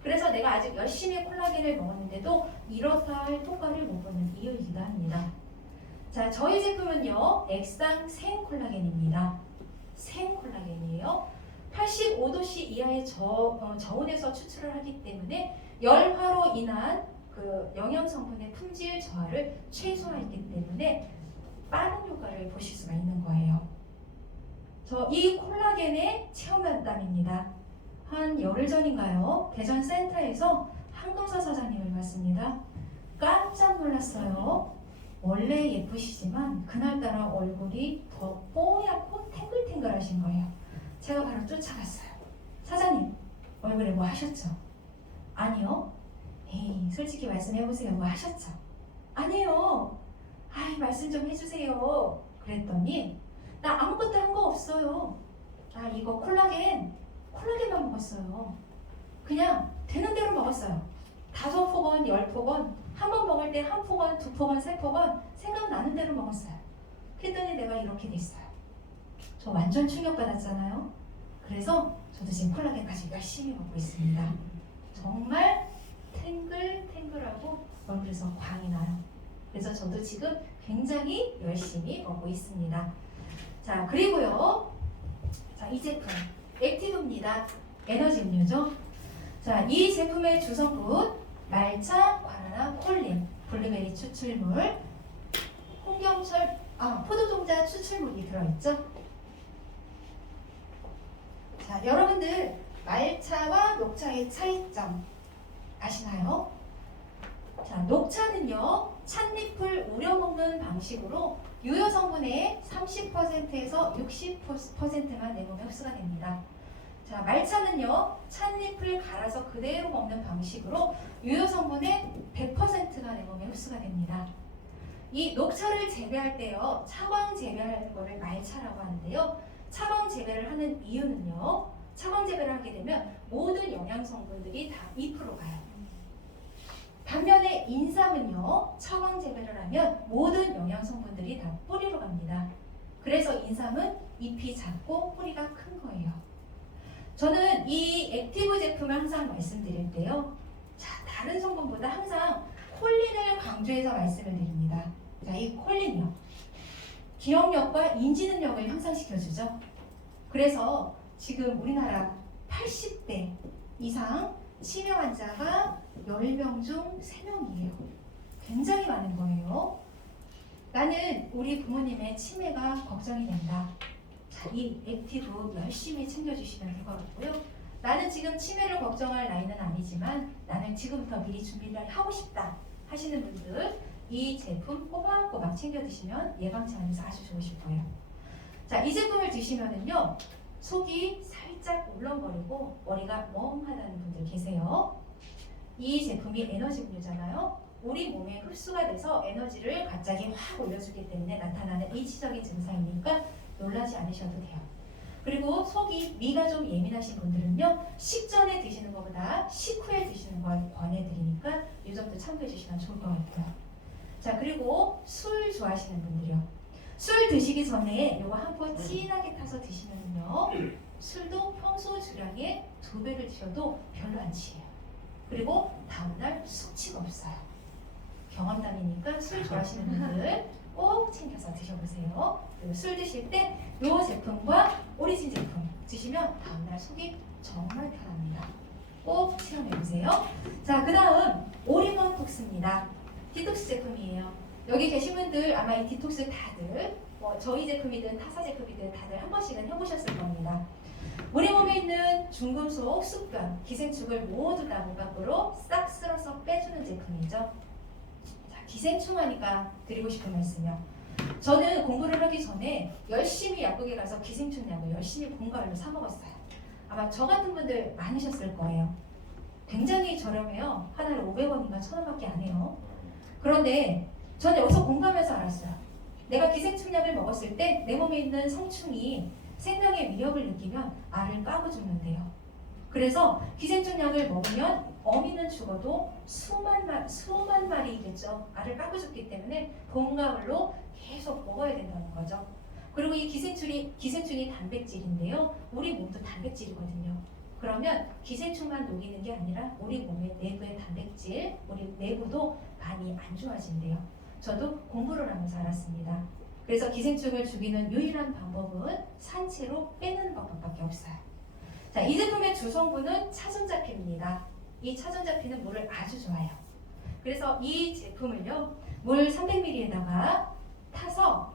그래서 내가 아직 열심히 콜라겐을 먹었는데도 이렇다 할 효과를 못 보는 이유이기도 합니다. 자, 저희 제품은요, 액상 생콜라겐입니다. 생콜라겐이에요. 85도씨 이하의 저온에서 추출을 하기 때문에 열화로 인한 그 영양 성분의 품질 저하를 최소화했기 때문에 빠른 효과를 보실 수가 있는 거예요. 저 이 콜라겐의 체험담입니다. 한 열흘 전인가요? 대전 센터에서 한금서 사장님을 봤습니다. 깜짝 놀랐어요. 원래 예쁘시지만 그날따라 얼굴이 더 뽀얗고 탱글탱글하신 거예요. 제가 바로 쫓아갔어요. 사장님, 얼굴에 뭐 하셨죠? 아니요. 에이, 솔직히 말씀해보세요. 뭐 하셨죠? 아니에요. 아이, 말씀 좀 해주세요. 그랬더니 나 아무것도 한 거 없어요. 아, 이거 콜라겐만 먹었어요. 그냥 되는 대로 먹었어요. 5포건, 10포건, 한 번 먹을 때 1포건, 2포건, 3포건 생각나는 대로 먹었어요. 그랬더니 내가 이렇게 됐어요. 저 완전 충격받았잖아요. 그래서 저도 지금 콜라겐까지 열심히 먹고 있습니다. 정말 탱글탱글하고 얼굴에서 광이 나요. 그래서 저도 지금 굉장히 열심히 먹고 있습니다. 자, 그리고요, 자, 이 제품 액티브입니다. 에너지 음료죠. 자, 이 제품의 주성분 말차, 과나나, 콜린, 블루베리 추출물, 홍경철, 포도종자 추출물이 들어있죠. 자, 여러분들 말차와 녹차의 차이점 아시나요? 자, 녹차는요, 찻잎을 우려 먹는 방식으로 유효 성분의 30%에서 60%가 내 몸에 흡수가 됩니다. 자, 말차는요, 찻잎을 갈아서 그대로 먹는 방식으로 유효 성분의 100%가 내 몸에 흡수가 됩니다. 이 녹차를 재배할 때요, 차광 재배하는 거를 말차라고 하는데요. 차광 재배를 하는 이유는요, 차광 재배를 하게 되면 모든 영양 성분들이 다 잎으로 가요. 반면에 인삼은요, 차광 재배를 하면 모든 영양 성분들이 다 뿌리로 갑니다. 그래서 인삼은 잎이 작고 뿌리가 큰 거예요. 저는 이 액티브 제품을 항상 말씀드릴 때요, 자, 다른 성분보다 항상 콜린을 강조해서 말씀을 드립니다. 자, 이 콜린이요, 기억력과 인지 능력을 향상시켜주죠. 그래서 지금 우리나라 80대 이상 치매 환자가 10명 중 3명이에요. 굉장히 많은 거예요. 나는 우리 부모님의 치매가 걱정이 된다. 자, 이 액티브 열심히 챙겨주시면 될 것 같고요. 나는 지금 치매를 걱정할 나이는 아니지만 나는 지금부터 미리 준비를 하고 싶다 하시는 분들, 이 제품 꼬박꼬박 챙겨 드시면 예방치 안에서 아주 좋으실 거예요. 자, 이 제품을 드시면은요, 속이 살짝 울렁거리고 머리가 멍하다는 분들 계세요. 이 제품이 에너지 음료잖아요. 우리 몸에 흡수가 돼서 에너지를 갑자기 확 올려주기 때문에 나타나는 일시적인 증상이니까 놀라지 않으셔도 돼요. 그리고 속이 미가 좀 예민하신 분들은요, 식전에 드시는 것보다 식후에 드시는 걸 권해드리니까 이 점도 참고해 주시면 좋을 것 같아요. 자, 그리고 술 좋아하시는 분들이요, 술 드시기 전에 이거 한 포 진하게 타서 드시면요, 술도 평소 주량의 2배를 드셔도 별로 안 취해요. 그리고 다음날 숙취가 없어요. 경험담이니까 술 좋아하시는 분들 꼭 챙겨서 드셔보세요. 그리고 술 드실 때 이 제품과 오리진 제품 드시면 다음날 속이 정말 편합니다. 꼭 체험해보세요. 자, 그 다음 올인원 톡스입니다. 디톡스 제품이에요. 여기 계신 분들 아마 이 디톡스 다들 저희 제품이든 타사 제품이든 다들 한 번씩은 해보셨을 겁니다. 우리 몸에 있는 중금속, 숙변, 기생충을 모두 다 몸 밖으로 싹 쓸어서 빼주는 제품이죠. 자, 기생충 하니까 드리고 싶은 말씀이요. 저는 공부를 하기 전에 열심히 약국에 가서 기생충 약을 열심히 공갈로 사 먹었어요. 아마 저 같은 분들 많으셨을 거예요. 굉장히 저렴해요. 하나에 500원인가 1000원밖에 안 해요. 그런데 저는 여기서 공부하면서 알았어요. 내가 기생충 약을 먹었을 때 내 몸에 있는 성충이 생명의 위협을 느끼면 알을 까고 죽는데요. 그래서 기생충 약을 먹으면 어미는 죽어도 수만 마리겠죠. 알을 까고 죽기 때문에 봄, 가을로 계속 먹어야 된다는 거죠. 그리고 이 기생충이 단백질인데요. 우리 몸도 단백질이거든요. 그러면 기생충만 녹이는 게 아니라 우리 몸의 내부의 단백질, 우리 내부도 많이 안 좋아진대요. 저도 공부를 하면서 알았습니다. 그래서 기생충을 죽이는 유일한 방법은 산채로 빼는 방법밖에 없어요. 자, 이 제품의 주성분은 차전자피입니다. 이 차전자피는 물을 아주 좋아해요. 그래서 이 제품을요, 물 300ml에다가 타서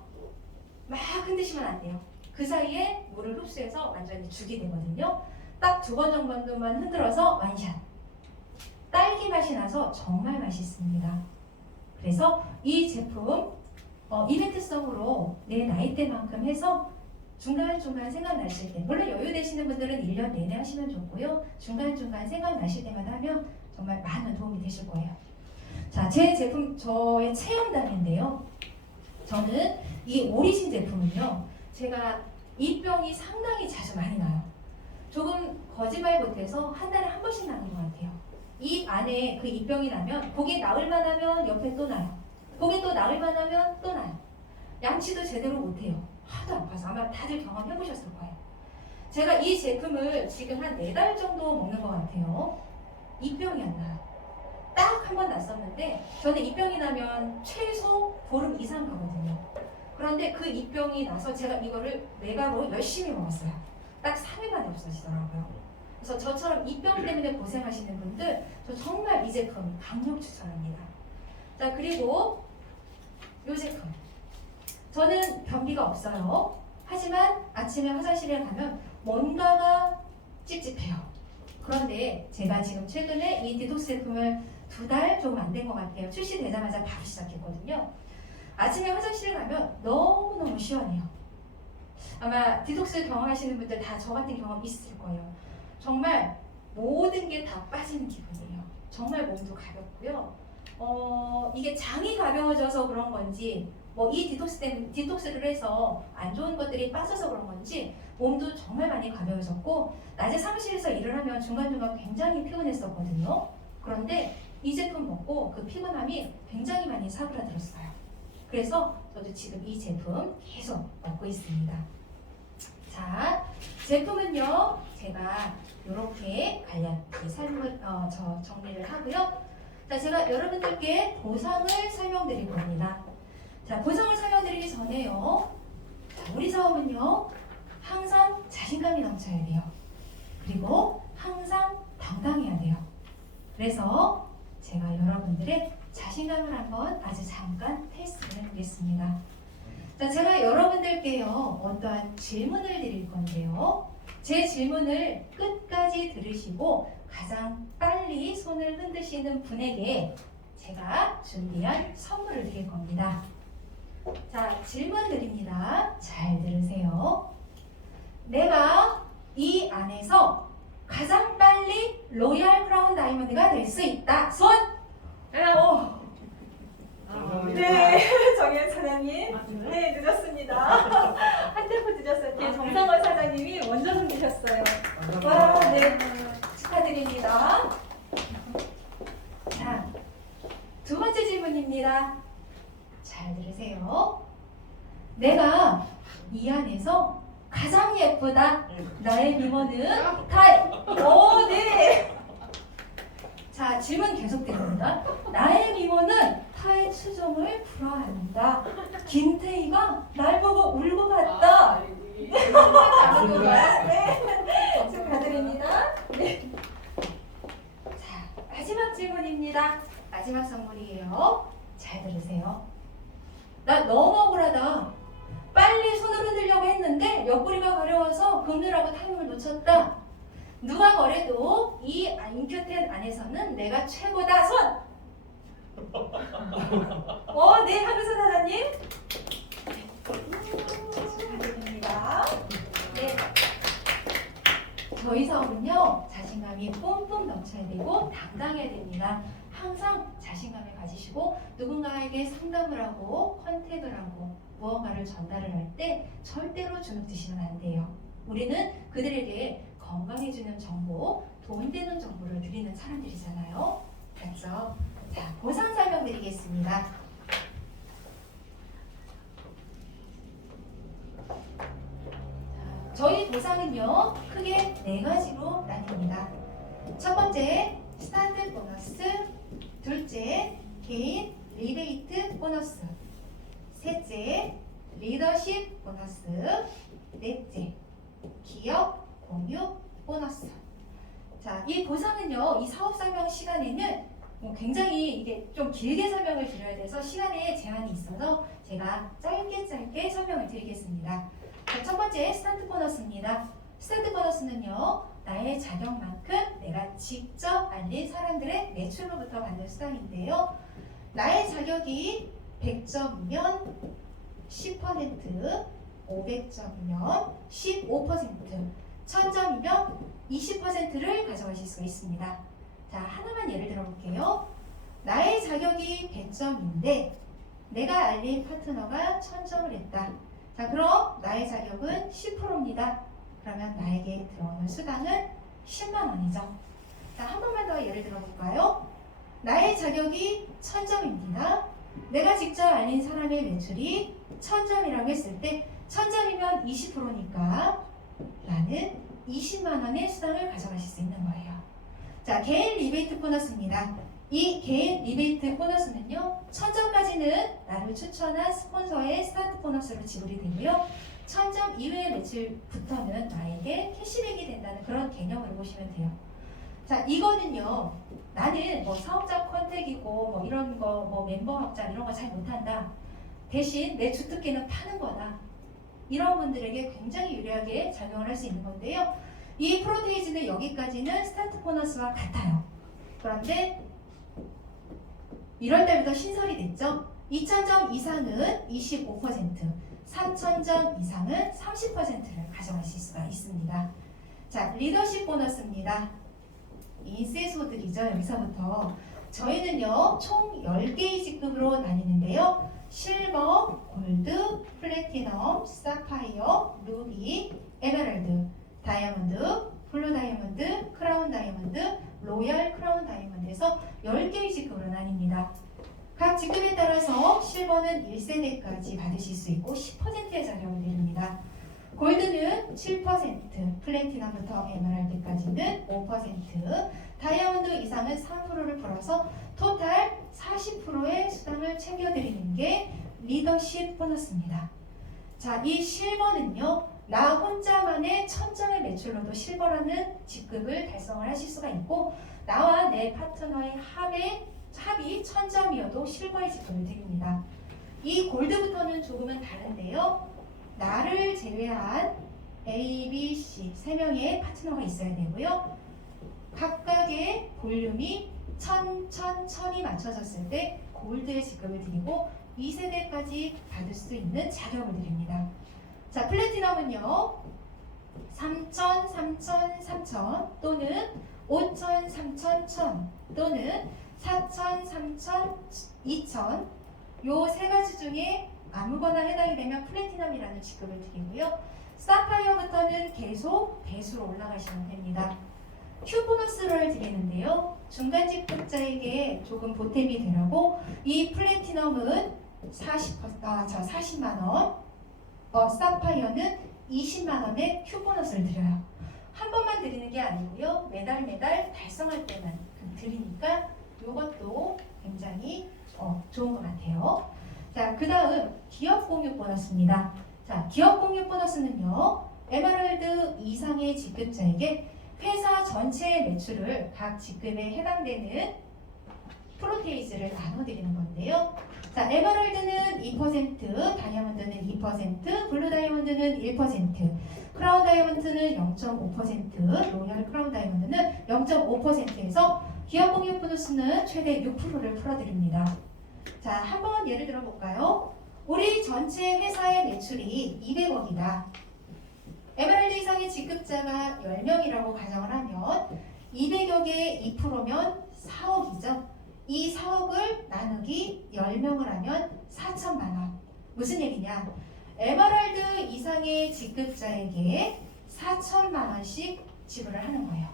막 흔드시면 안 돼요. 그 사이에 물을 흡수해서 완전히 죽이 되거든요. 딱 2번 정도만 흔들어서 완샷. 딸기 맛이 나서 정말 맛있습니다. 그래서 이 제품 이벤트성으로 내 나이대만큼 해서 중간중간 생각나실 때, 물론 여유되시는 분들은 1년 내내 하시면 좋고요. 중간중간 생각나실 때마다 하면 정말 많은 도움이 되실 거예요. 자, 제 제품, 저의 체험담인데요. 저는 이 오리진 제품은요, 제가 입병이 상당히 자주 많이 나요. 조금 거짓말 못해서 한 달에 한 번씩 나는 것 같아요. 입 안에 그 입병이 나면 거기에 나을만 하면 옆에 또 나요. 거기 또 나을만 하면 또 나요. 양치도 제대로 못해요. 하도 아파서. 아마 다들 경험해보셨을 거예요. 제가 이 제품을 지금 한 4달 정도 먹는 것 같아요. 입병이 안 나요. 딱 한 번 났었는데 저는 입병이 나면 최소 보름 이상 가거든요. 그런데 그 입병이 나서 제가 이거를 메가로 열심히 먹었어요. 딱 3일 만에 없어지더라고요. 그래서 저처럼 입병 때문에 고생하시는 분들, 저 정말 이 제품 강력 추천합니다. 자, 그리고 이 제품. 저는 변비가 없어요. 하지만 아침에 화장실에 가면 뭔가가 찝찝해요. 그런데 제가 지금 최근에 이 디톡스 제품을 2달 조금 안 된 것 같아요. 출시되자마자 바로 시작했거든요. 아침에 화장실에 가면 너무너무 시원해요. 아마 디톡스 경험하시는 분들 다 저 같은 경험 있을 거예요. 정말 모든 게 다 빠지는 기분이에요. 정말 몸도 가볍고요. 이게 장이 가벼워져서 그런 건지 뭐 이 디톡스를 해서 안 좋은 것들이 빠져서 그런 건지 몸도 정말 많이 가벼워졌고 낮에 사무실에서 일을 하면 중간중간 굉장히 피곤했었거든요. 그런데 이 제품 먹고 그 피곤함이 굉장히 많이 사그라들었어요. 그래서 저도 지금 이 제품 계속 먹고 있습니다. 자, 제품은요 제가 이렇게 간략히 정리를 하고요. 자, 제가 여러분들께 보상을 설명드릴 겁니다. 자, 보상을 설명드리기 전에요. 자, 우리 사업은요 항상 자신감이 넘쳐야 돼요. 그리고 항상 당당해야 돼요. 그래서 제가 여러분들의 자신감을 한번 아주 잠깐 테스트를 해보겠습니다. 자, 제가 여러분들께요 어떠한 질문을 드릴 건데요. 제 질문을 끝까지 들으시고 가장 빨리 손을 흔드시는 분에게 제가 준비한 선물을 드릴 겁니다. 자, 질문 드립니다. 잘 들으세요. 내가 이 안에서 가장 빨리 로얄 크라운 다이아몬드가 될 수 있다. 손! 네, 정현 사장님. 네, 늦었습니다. 한 템포 늦었어요. 뒤에 정상원 사장님이 먼저 숨기셨어요. 와, 네. 축하드립니다. 자, 두 번째 질문입니다. 잘 들으세요. 내가 이 안에서 가장 예쁘다. 나의 미모는 네. 자, 질문 계속됩니다. 나의 미모는 타의 추종을 불허한다. 김태희가 날 보고 울고 갔다. 작은 건가요? 네. 축하드립니다. 네. 자, 마지막 질문입니다. 마지막 선물이에요. 잘 들으세요. 나 너무 억울하다. 빨리 손을 흔들려고 했는데 옆구리가 가려워서 긁느라고 타이밍을 놓쳤다. 누가 뭐래도 이 인큐텐 안에서는 내가 최고다. 손! 네, 한우선 사장님. 축하드립니다. 네. 저희 사업은요, 자신감이 뿜뿜 넘쳐야 되고 당당해야 됩니다. 항상 자신감을 가지시고 누군가에게 상담을 하고 컨택을 하고 무언가를 전달을 할 때 절대로 주눅 드시면 안 돼요. 우리는 그들에게 건강해주는 정보, 도움되는 정보를 드리는 사람들이잖아요. 그렇죠? 자, 보상 설명드리겠습니다. 저희 보상은요, 크게 4가지로 나뉩니다. 첫 번째, 스타트 보너스. 둘째, 개인 리베이트 보너스. 셋째, 리더십 보너스. 넷째, 기업 공유 보너스. 자, 이 보상은요, 이 사업 설명 시간에는 굉장히 이게 좀 길게 설명을 드려야 돼서 시간에 제한이 있어서 제가 짧게 설명을 드리겠습니다. 자, 첫 번째, 스타트 보너스입니다. 스타트 보너스는요, 나의 자격만큼 내가 직접 알린 사람들의 매출로부터 받는 수당인데요. 나의 자격이 100점이면 10%, 500점이면 15%, 1000점이면 20%를 가져가실 수 있습니다. 자, 하나만 예를 들어볼게요. 나의 자격이 100점인데 내가 알린 파트너가 1000점을 했다. 자, 그럼 나의 자격은 10%입니다. 그러면 나에게 들어오는 수당은 10만 원이죠. 자, 한 번만 더 예를 들어볼까요? 나의 자격이 1000점입니다. 내가 직접 알린 사람의 매출이 1000점이라고 했을 때 1000점이면 20%니까 나는 20만 원의 수당을 가져가실 수 있는 거예요. 자, 개인 리베이트 보너스입니다. 이 개인 리베이트 보너스는요, 1000점까지는 나를 추천한 스폰서의 스타트 보너스로 지불이 되고요. 1000점 이외의 매출부터는 나에게 캐시백이 된다는 그런 개념으로 보시면 돼요. 자, 이거는요, 나는 뭐 사업자 컨택이고 뭐 이런 거, 뭐 멤버 확장 이런 거 잘 못한다. 대신 내 주특기는 파는 거다. 이런 분들에게 굉장히 유리하게 작용을 할 수 있는 건데요. 이 프로테이즈는 여기까지는 스타트 보너스와 같아요. 그런데 1월 달부터 신설이 됐죠. 2000점 이상은 25%, 3,000점 이상은 30%를 가져가실 수가 있습니다. 자, 리더십 보너스입니다. 인세소들이죠. 여기서부터 저희는요 총 10개의 직급으로 나뉘는데요. 실버, 골드, 플래티넘, 사파이어, 루비, 에메랄드, 다이아몬드, 블루 다이아몬드, 크라운 다이아몬드, 로얄 크라운 다이아몬드에서 10개의 직급으로 나뉩니다. 각 직급에 따라서 실버는 1세대까지 받으실 수 있고 10%의 자격을 드립니다. 골드는 7%, 플래티넘부터 에메랄드까지는 5%, 다이아몬드 이상은 3%를 풀어서 토탈 40%의 수당을 챙겨드리는 게 리더십 보너스입니다. 자, 이 실버는요, 나 혼자만의 1000점의 매출로도 실버라는 직급을 달성을 하실 수가 있고, 나와 내 파트너의 합이 1000점이어도 실버의 직급을 드립니다. 이 골드부터는 조금은 다른데요. 나를 제외한 A, B, C 3명의 파트너가 있어야 되고요. 각각의 볼륨이 1000, 1000, 1000이 맞춰졌을 때 골드의 직급을 드리고 2세대까지 받을 수 있는 자격을 드립니다. 자, 플래티넘은요. 3000, 3000, 3000 또는 5000, 3000, 1000 또는 4000, 3000, 2000 요 세 가지 중에 아무거나 해당이 되면 플래티넘이라는 직급을 드리고요. 사파이어부터는 계속 배수로 올라가시면 됩니다. 큐 보너스를 드리는데요. 중간 직급자에게 조금 보탬이 되라고 이 플래티넘은 40만 원, 사파이어는 20만 원의 큐 보너스를 드려요. 한 번만 드리는 게 아니고요. 매달 달성할 때만 드리니까 이것도 굉장히 좋은 것 같아요. 자, 그 다음 기업 공유 보너스입니다. 자, 기업 공유 보너스는요. 에메랄드 이상의 직급자에게 회사 전체의 매출을 각 직급에 해당되는 프로테이즈를 나눠드리는 건데요. 자, 에메랄드는 2%, 다이아몬드는 2%, 블루 다이아몬드는 1%, 크라운 다이아몬드는 0.5%, 로얄 크라운 다이아몬드는 0.5%에서 기업 공유 보너스는 최대 6%를 풀어드립니다. 자, 한번 예를 들어 볼까요? 우리 전체 회사의 매출이 200억이다. 에메랄드 이상의 직급자가 10명이라고 가정을 하면 200억의 2%면 4억이죠. 이 4억을 나누기 10명을 하면 4천만 원. 무슨 얘기냐? 에메랄드 이상의 직급자에게 4천만 원씩 지불을 하는 거예요.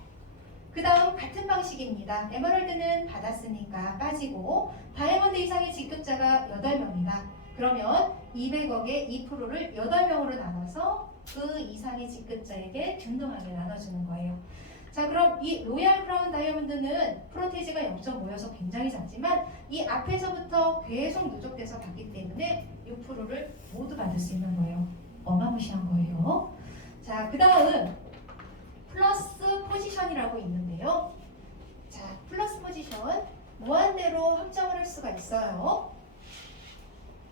그 다음 같은 방식입니다. 에메랄드는 받았으니까 빠지고 다이아몬드 이상의 직급자가 8명이다. 그러면 200억의 2%를 8명으로 나눠서 그 이상의 직급자에게 균등하게 나눠주는 거예요. 자, 그럼 이 로얄 크라운 다이아몬드는 프로테이지가 0.5여서 굉장히 작지만 이 앞에서부터 계속 누적돼서 받기 때문에 6%를 모두 받을 수 있는 거예요. 어마무시한 거예요. 자, 그 다음 플러스 포지션이라고 있는데요. 자, 플러스 포지션 무한대로 확정을 할 수가 있어요.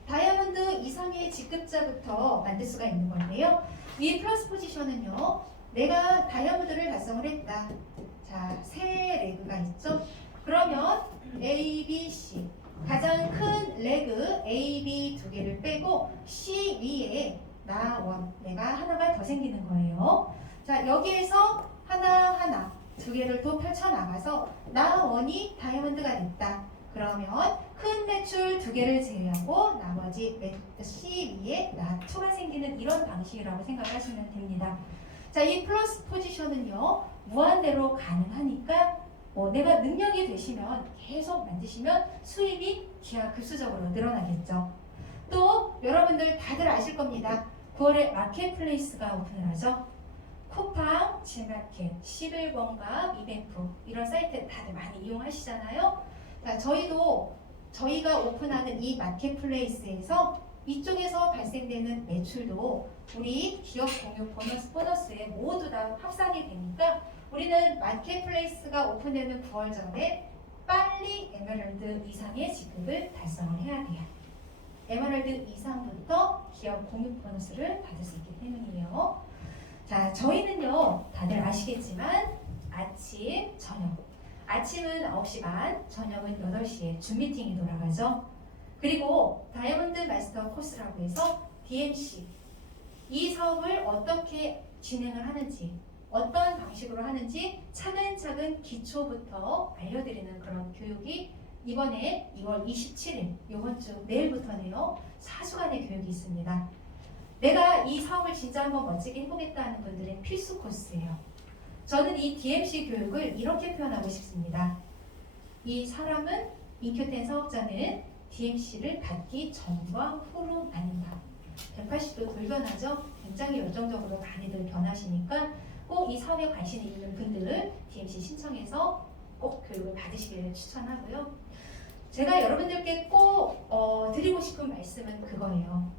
다이아몬드 이상의 직급자부터 만들 수가 있는 건데요. 이 플러스 포지션은요. 내가 다이아몬드를 달성을 했다. 자, 세 레그가 있죠. 그러면 A, B, C 가장 큰 레그 A, B 두 개를 빼고 C 위에 나 원 내가 하나가 더 생기는 거예요. 자, 여기에서 하나 두 개를 또 펼쳐나가서 나 원이 다이아몬드가 됐다. 그러면 큰 매출 두 개를 제외하고 나머지 C 위에 나 2가 생기는 이런 방식이라고 생각하시면 됩니다. 자, 이 플러스 포지션은요 무한대로 가능하니까 내가 능력이 되시면 계속 만드시면 수입이 기하급수적으로 늘어나겠죠. 또 여러분들 다들 아실 겁니다. 9월에 마켓플레이스가 오픈을 하죠. 쿠팡, 지마켓, 11번가, 이벤프 이런 사이트 다들 많이 이용하시잖아요. 자, 저희가 오픈하는 이 마켓플레이스에서 이쪽에서 발생되는 매출도 우리 기업 공유 보너스에 모두 다 합산이 되니까 우리는 마켓플레이스가 오픈되는 9월 전에 빨리 에메랄드 이상의 직급을 달성을 해야 돼요. 에메랄드 이상부터 기업 공유 보너스를 받을 수 있기 때문이에요. 자, 저희는요 다들 아시겠지만 아침, 저녁 아침은 9시 반, 저녁은 8시에 줌 미팅이 돌아가죠. 그리고 다이아몬드 마스터 코스라고 해서 DMC 이 사업을 어떻게 진행을 하는지 어떤 방식으로 하는지 차근차근 기초부터 알려드리는 그런 교육이 이번에 2월 27일 이번 주 내일부터네요. 4주간의 교육이 있습니다. 내가 이 사업을 진짜 한번 멋지게 해보겠다 하는 분들의 필수 코스예요. 저는 이 DMC 교육을 이렇게 표현하고 싶습니다. 이 사람은 인큐텐 사업자는 DMC를 받기 전과 후로 나뉜다. 180도 돌변하죠. 굉장히 열정적으로 많이들 변하시니까 꼭 이 사업에 관심이 있는 분들 DMC 신청해서 꼭 교육을 받으시기를 추천하고요. 제가 여러분들께 꼭 드리고 싶은 말씀은 그거예요.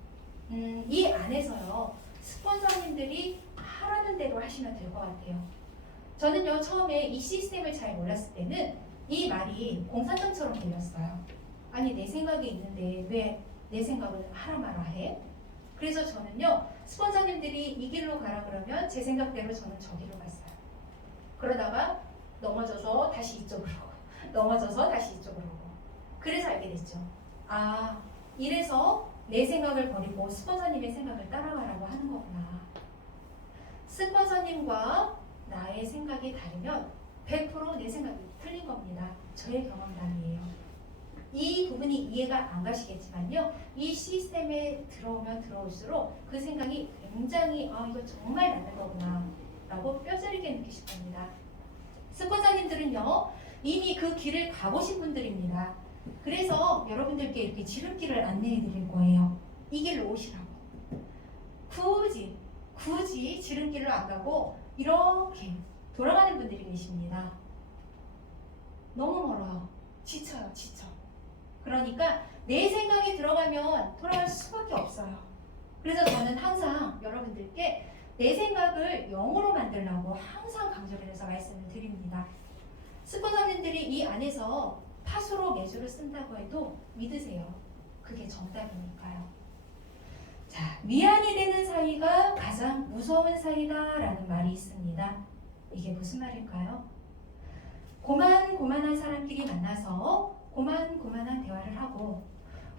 이 안에서요 스폰서님들이 하라는 대로 하시면 될 것 같아요. 저는요 처음에 이 시스템을 잘 몰랐을 때는 이 말이 공사장처럼 들렸어요. 아니 내 생각이 있는데 왜 내 생각을 하라 마라 해? 그래서 저는요 스폰서님들이 이 길로 가라 그러면 제 생각대로 저는 저기로 갔어요. 그러다가 넘어져서 다시 이쪽으로 오고 넘어져서 다시 이쪽으로 오고 그래서 알게 됐죠. 아 이래서 내 생각을 버리고 스폰서님의 생각을 따라가라고 하는 거구나. 스폰서님과 나의 생각이 다르면 100% 내 생각이 틀린 겁니다. 저의 경험담이에요. 이 부분이 이해가 안 가시겠지만요. 이 시스템에 들어오면 들어올수록 그 생각이 굉장히 이거 정말 맞는 거구나 라고 뼈저리게 느끼실 겁니다. 스폰서님들은요. 이미 그 길을 가보신 분들입니다. 그래서 여러분들께 이렇게 지름길을 안내해 드릴 거예요. 이 길로 오시라고. 굳이 지름길로 안 가고 이렇게 돌아가는 분들이 계십니다. 너무 멀어요. 지쳐요. 그러니까 내 생각이 들어가면 돌아갈 수밖에 없어요. 그래서 저는 항상 여러분들께 내 생각을 0으로 만들라고 항상 강조를 해서 말씀을 드립니다. 스폰서님들이 이 안에서 팥으로 매주를 쓴다고 해도 믿으세요. 그게 정답이니까요. 자, 위안이 되는 사이가 가장 무서운 사이다라는 말이 있습니다. 이게 무슨 말일까요? 고만고만한 사람끼리 만나서 고만고만한 대화를 하고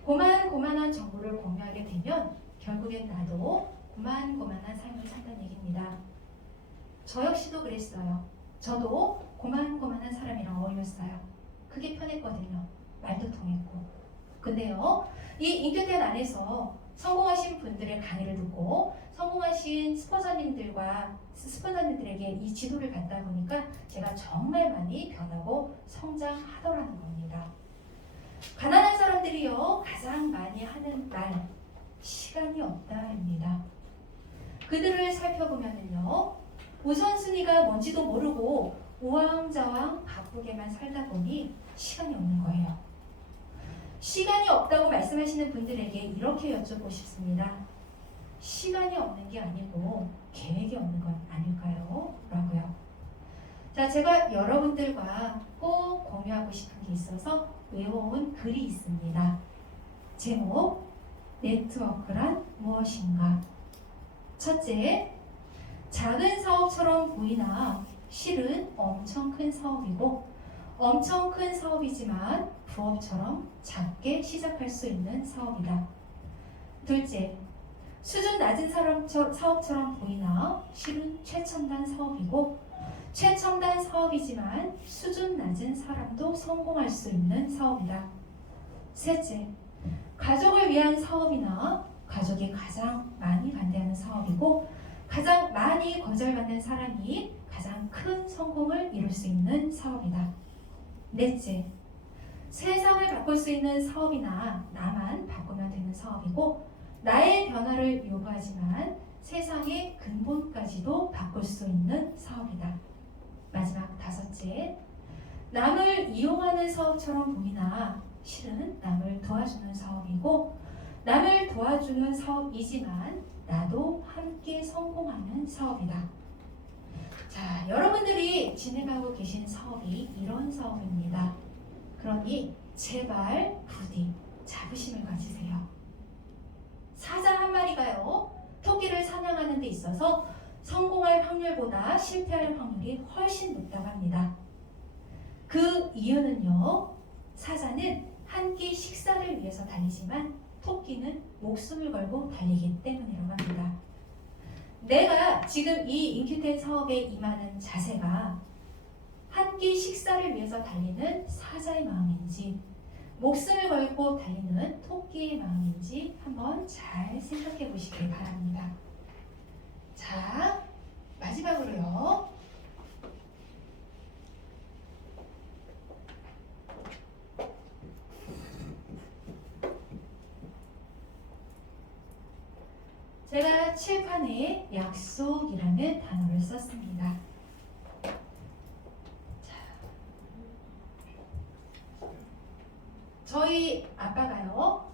고만고만한 정보를 공유하게 되면 결국엔 나도 고만고만한 삶을 산다는 얘기입니다. 저 역시도 그랬어요. 저도 고만고만한 사람이랑 어울렸어요. 그게 편했거든요. 말도 통했고. 근데요, 이 인큐텐 안에서 성공하신 분들의 강의를 듣고 성공하신 스폰서님들에게 이 지도를 받다 보니까 제가 정말 많이 변하고 성장하더라는 겁니다. 가난한 사람들이요 가장 많이 하는 말 시간이 없다입니다. 그들을 살펴보면요 우선순위가 뭔지도 모르고 우왕좌왕 바쁘게만 살다 보니 시간이 없는 거예요. 시간이 없다고 말씀하시는 분들에게 이렇게 여쭙고 싶습니다. 시간이 없는 게 아니고 계획이 없는 건 아닐까요? 라고요. 자, 제가 여러분들과 꼭 공유하고 싶은 게 있어서 외워온 글이 있습니다. 제목, 네트워크란 무엇인가? 첫째, 작은 사업처럼 보이나 실은 엄청 큰 사업이고 엄청 큰 사업이지만 부업처럼 작게 시작할 수 있는 사업이다. 둘째, 수준 낮은 사업처럼 보이나 실은 최첨단 사업이고 최첨단 사업이지만 수준 낮은 사람도 성공할 수 있는 사업이다. 셋째, 가족을 위한 사업이나 가족이 가장 많이 반대하는 사업이고 가장 많이 거절받는 사람이 가장 큰 성공을 이룰 수 있는 사업이다. 넷째, 세상을 바꿀 수 있는 사업이나 나만 바꾸면 되는 사업이고 나의 변화를 요구하지만 세상의 근본까지도 바꿀 수 있는 사업이다. 마지막 다섯째, 남을 이용하는 사업처럼 보이나 실은 남을 도와주는 사업이고 남을 도와주는 사업이지만 나도 함께 성공하는 사업이다. 자, 여러분들이 진행하고 계신 사업이 이런 사업입니다. 그러니 제발 부디 자부심을 가지세요. 사자 한 마리가요, 토끼를 사냥하는 데 있어서 성공할 확률보다 실패할 확률이 훨씬 높다고 합니다. 그 이유는요, 사자는 한 끼 식사를 위해서 달리지만 토끼는 목숨을 걸고 달리기 때문이라고 합니다. 내가 지금 이 인큐텐 사업에 임하는 자세가 한 끼 식사를 위해서 달리는 사자의 마음인지 목숨을 걸고 달리는 토끼의 마음인지 한번 잘 생각해 보시길 바랍니다. 자, 마지막으로요. 제가 칠판에 약속이라는 단어를 썼습니다. 자, 저희 아빠가요,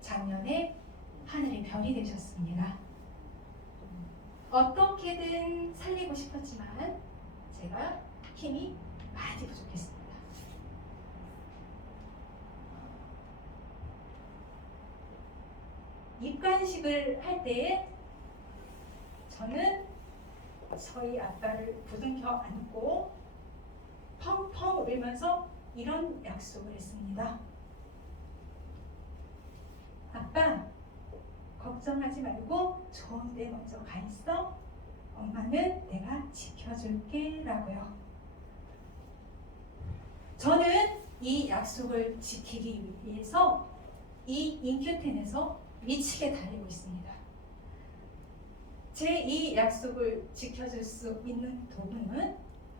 작년에 하늘의 별이 되셨습니다. 어떻게든 살리고 싶었지만 제가 힘이 많이 부족했습니다. 입간식을 할 때에 저는 저희 아빠를 부둥켜 안고 펑펑 울면서 이런 약속을 했습니다. 아빠, 걱정하지 말고 좋은 데 먼저 가 있어. 엄마는 내가 지켜줄게 라고요. 저는 이 약속을 지키기 위해서 이 인큐텐에서 미치게 달리고 있습니다. 제 이 약속을 지켜줄 수 있는 도구는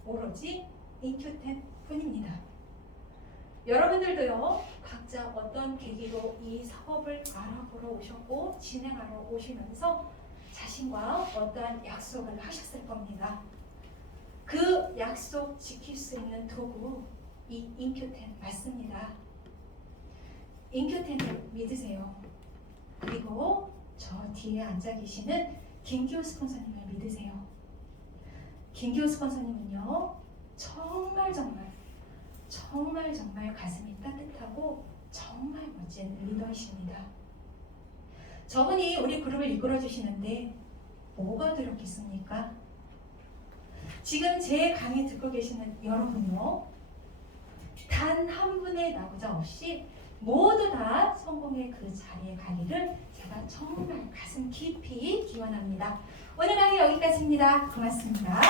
오로지 인큐텐 뿐입니다. 여러분들도요, 각자 어떤 계기로 이 사업을 알아보러 오셨고 진행하러 오시면서 자신과 어떠한 약속을 하셨을 겁니다. 그 약속 지킬 수 있는 도구, 이 인큐텐 맞습니다. 인큐텐을 믿으세요. 그리고 저 뒤에 앉아 계시는 김기호 스폰서님을 믿으세요. 김기호 스폰서님은요, 정말 가슴이 따뜻하고 정말 멋진 리더이십니다. 저분이 우리 그룹을 이끌어 주시는데 뭐가 두렵겠습니까? 지금 제 강의 듣고 계시는 여러분요, 단 한 분의 낙오자 없이 모두 다 성공의 그 자리에 가기를 제가 정말 가슴 깊이 기원합니다. 오늘 강의 여기까지입니다. 고맙습니다.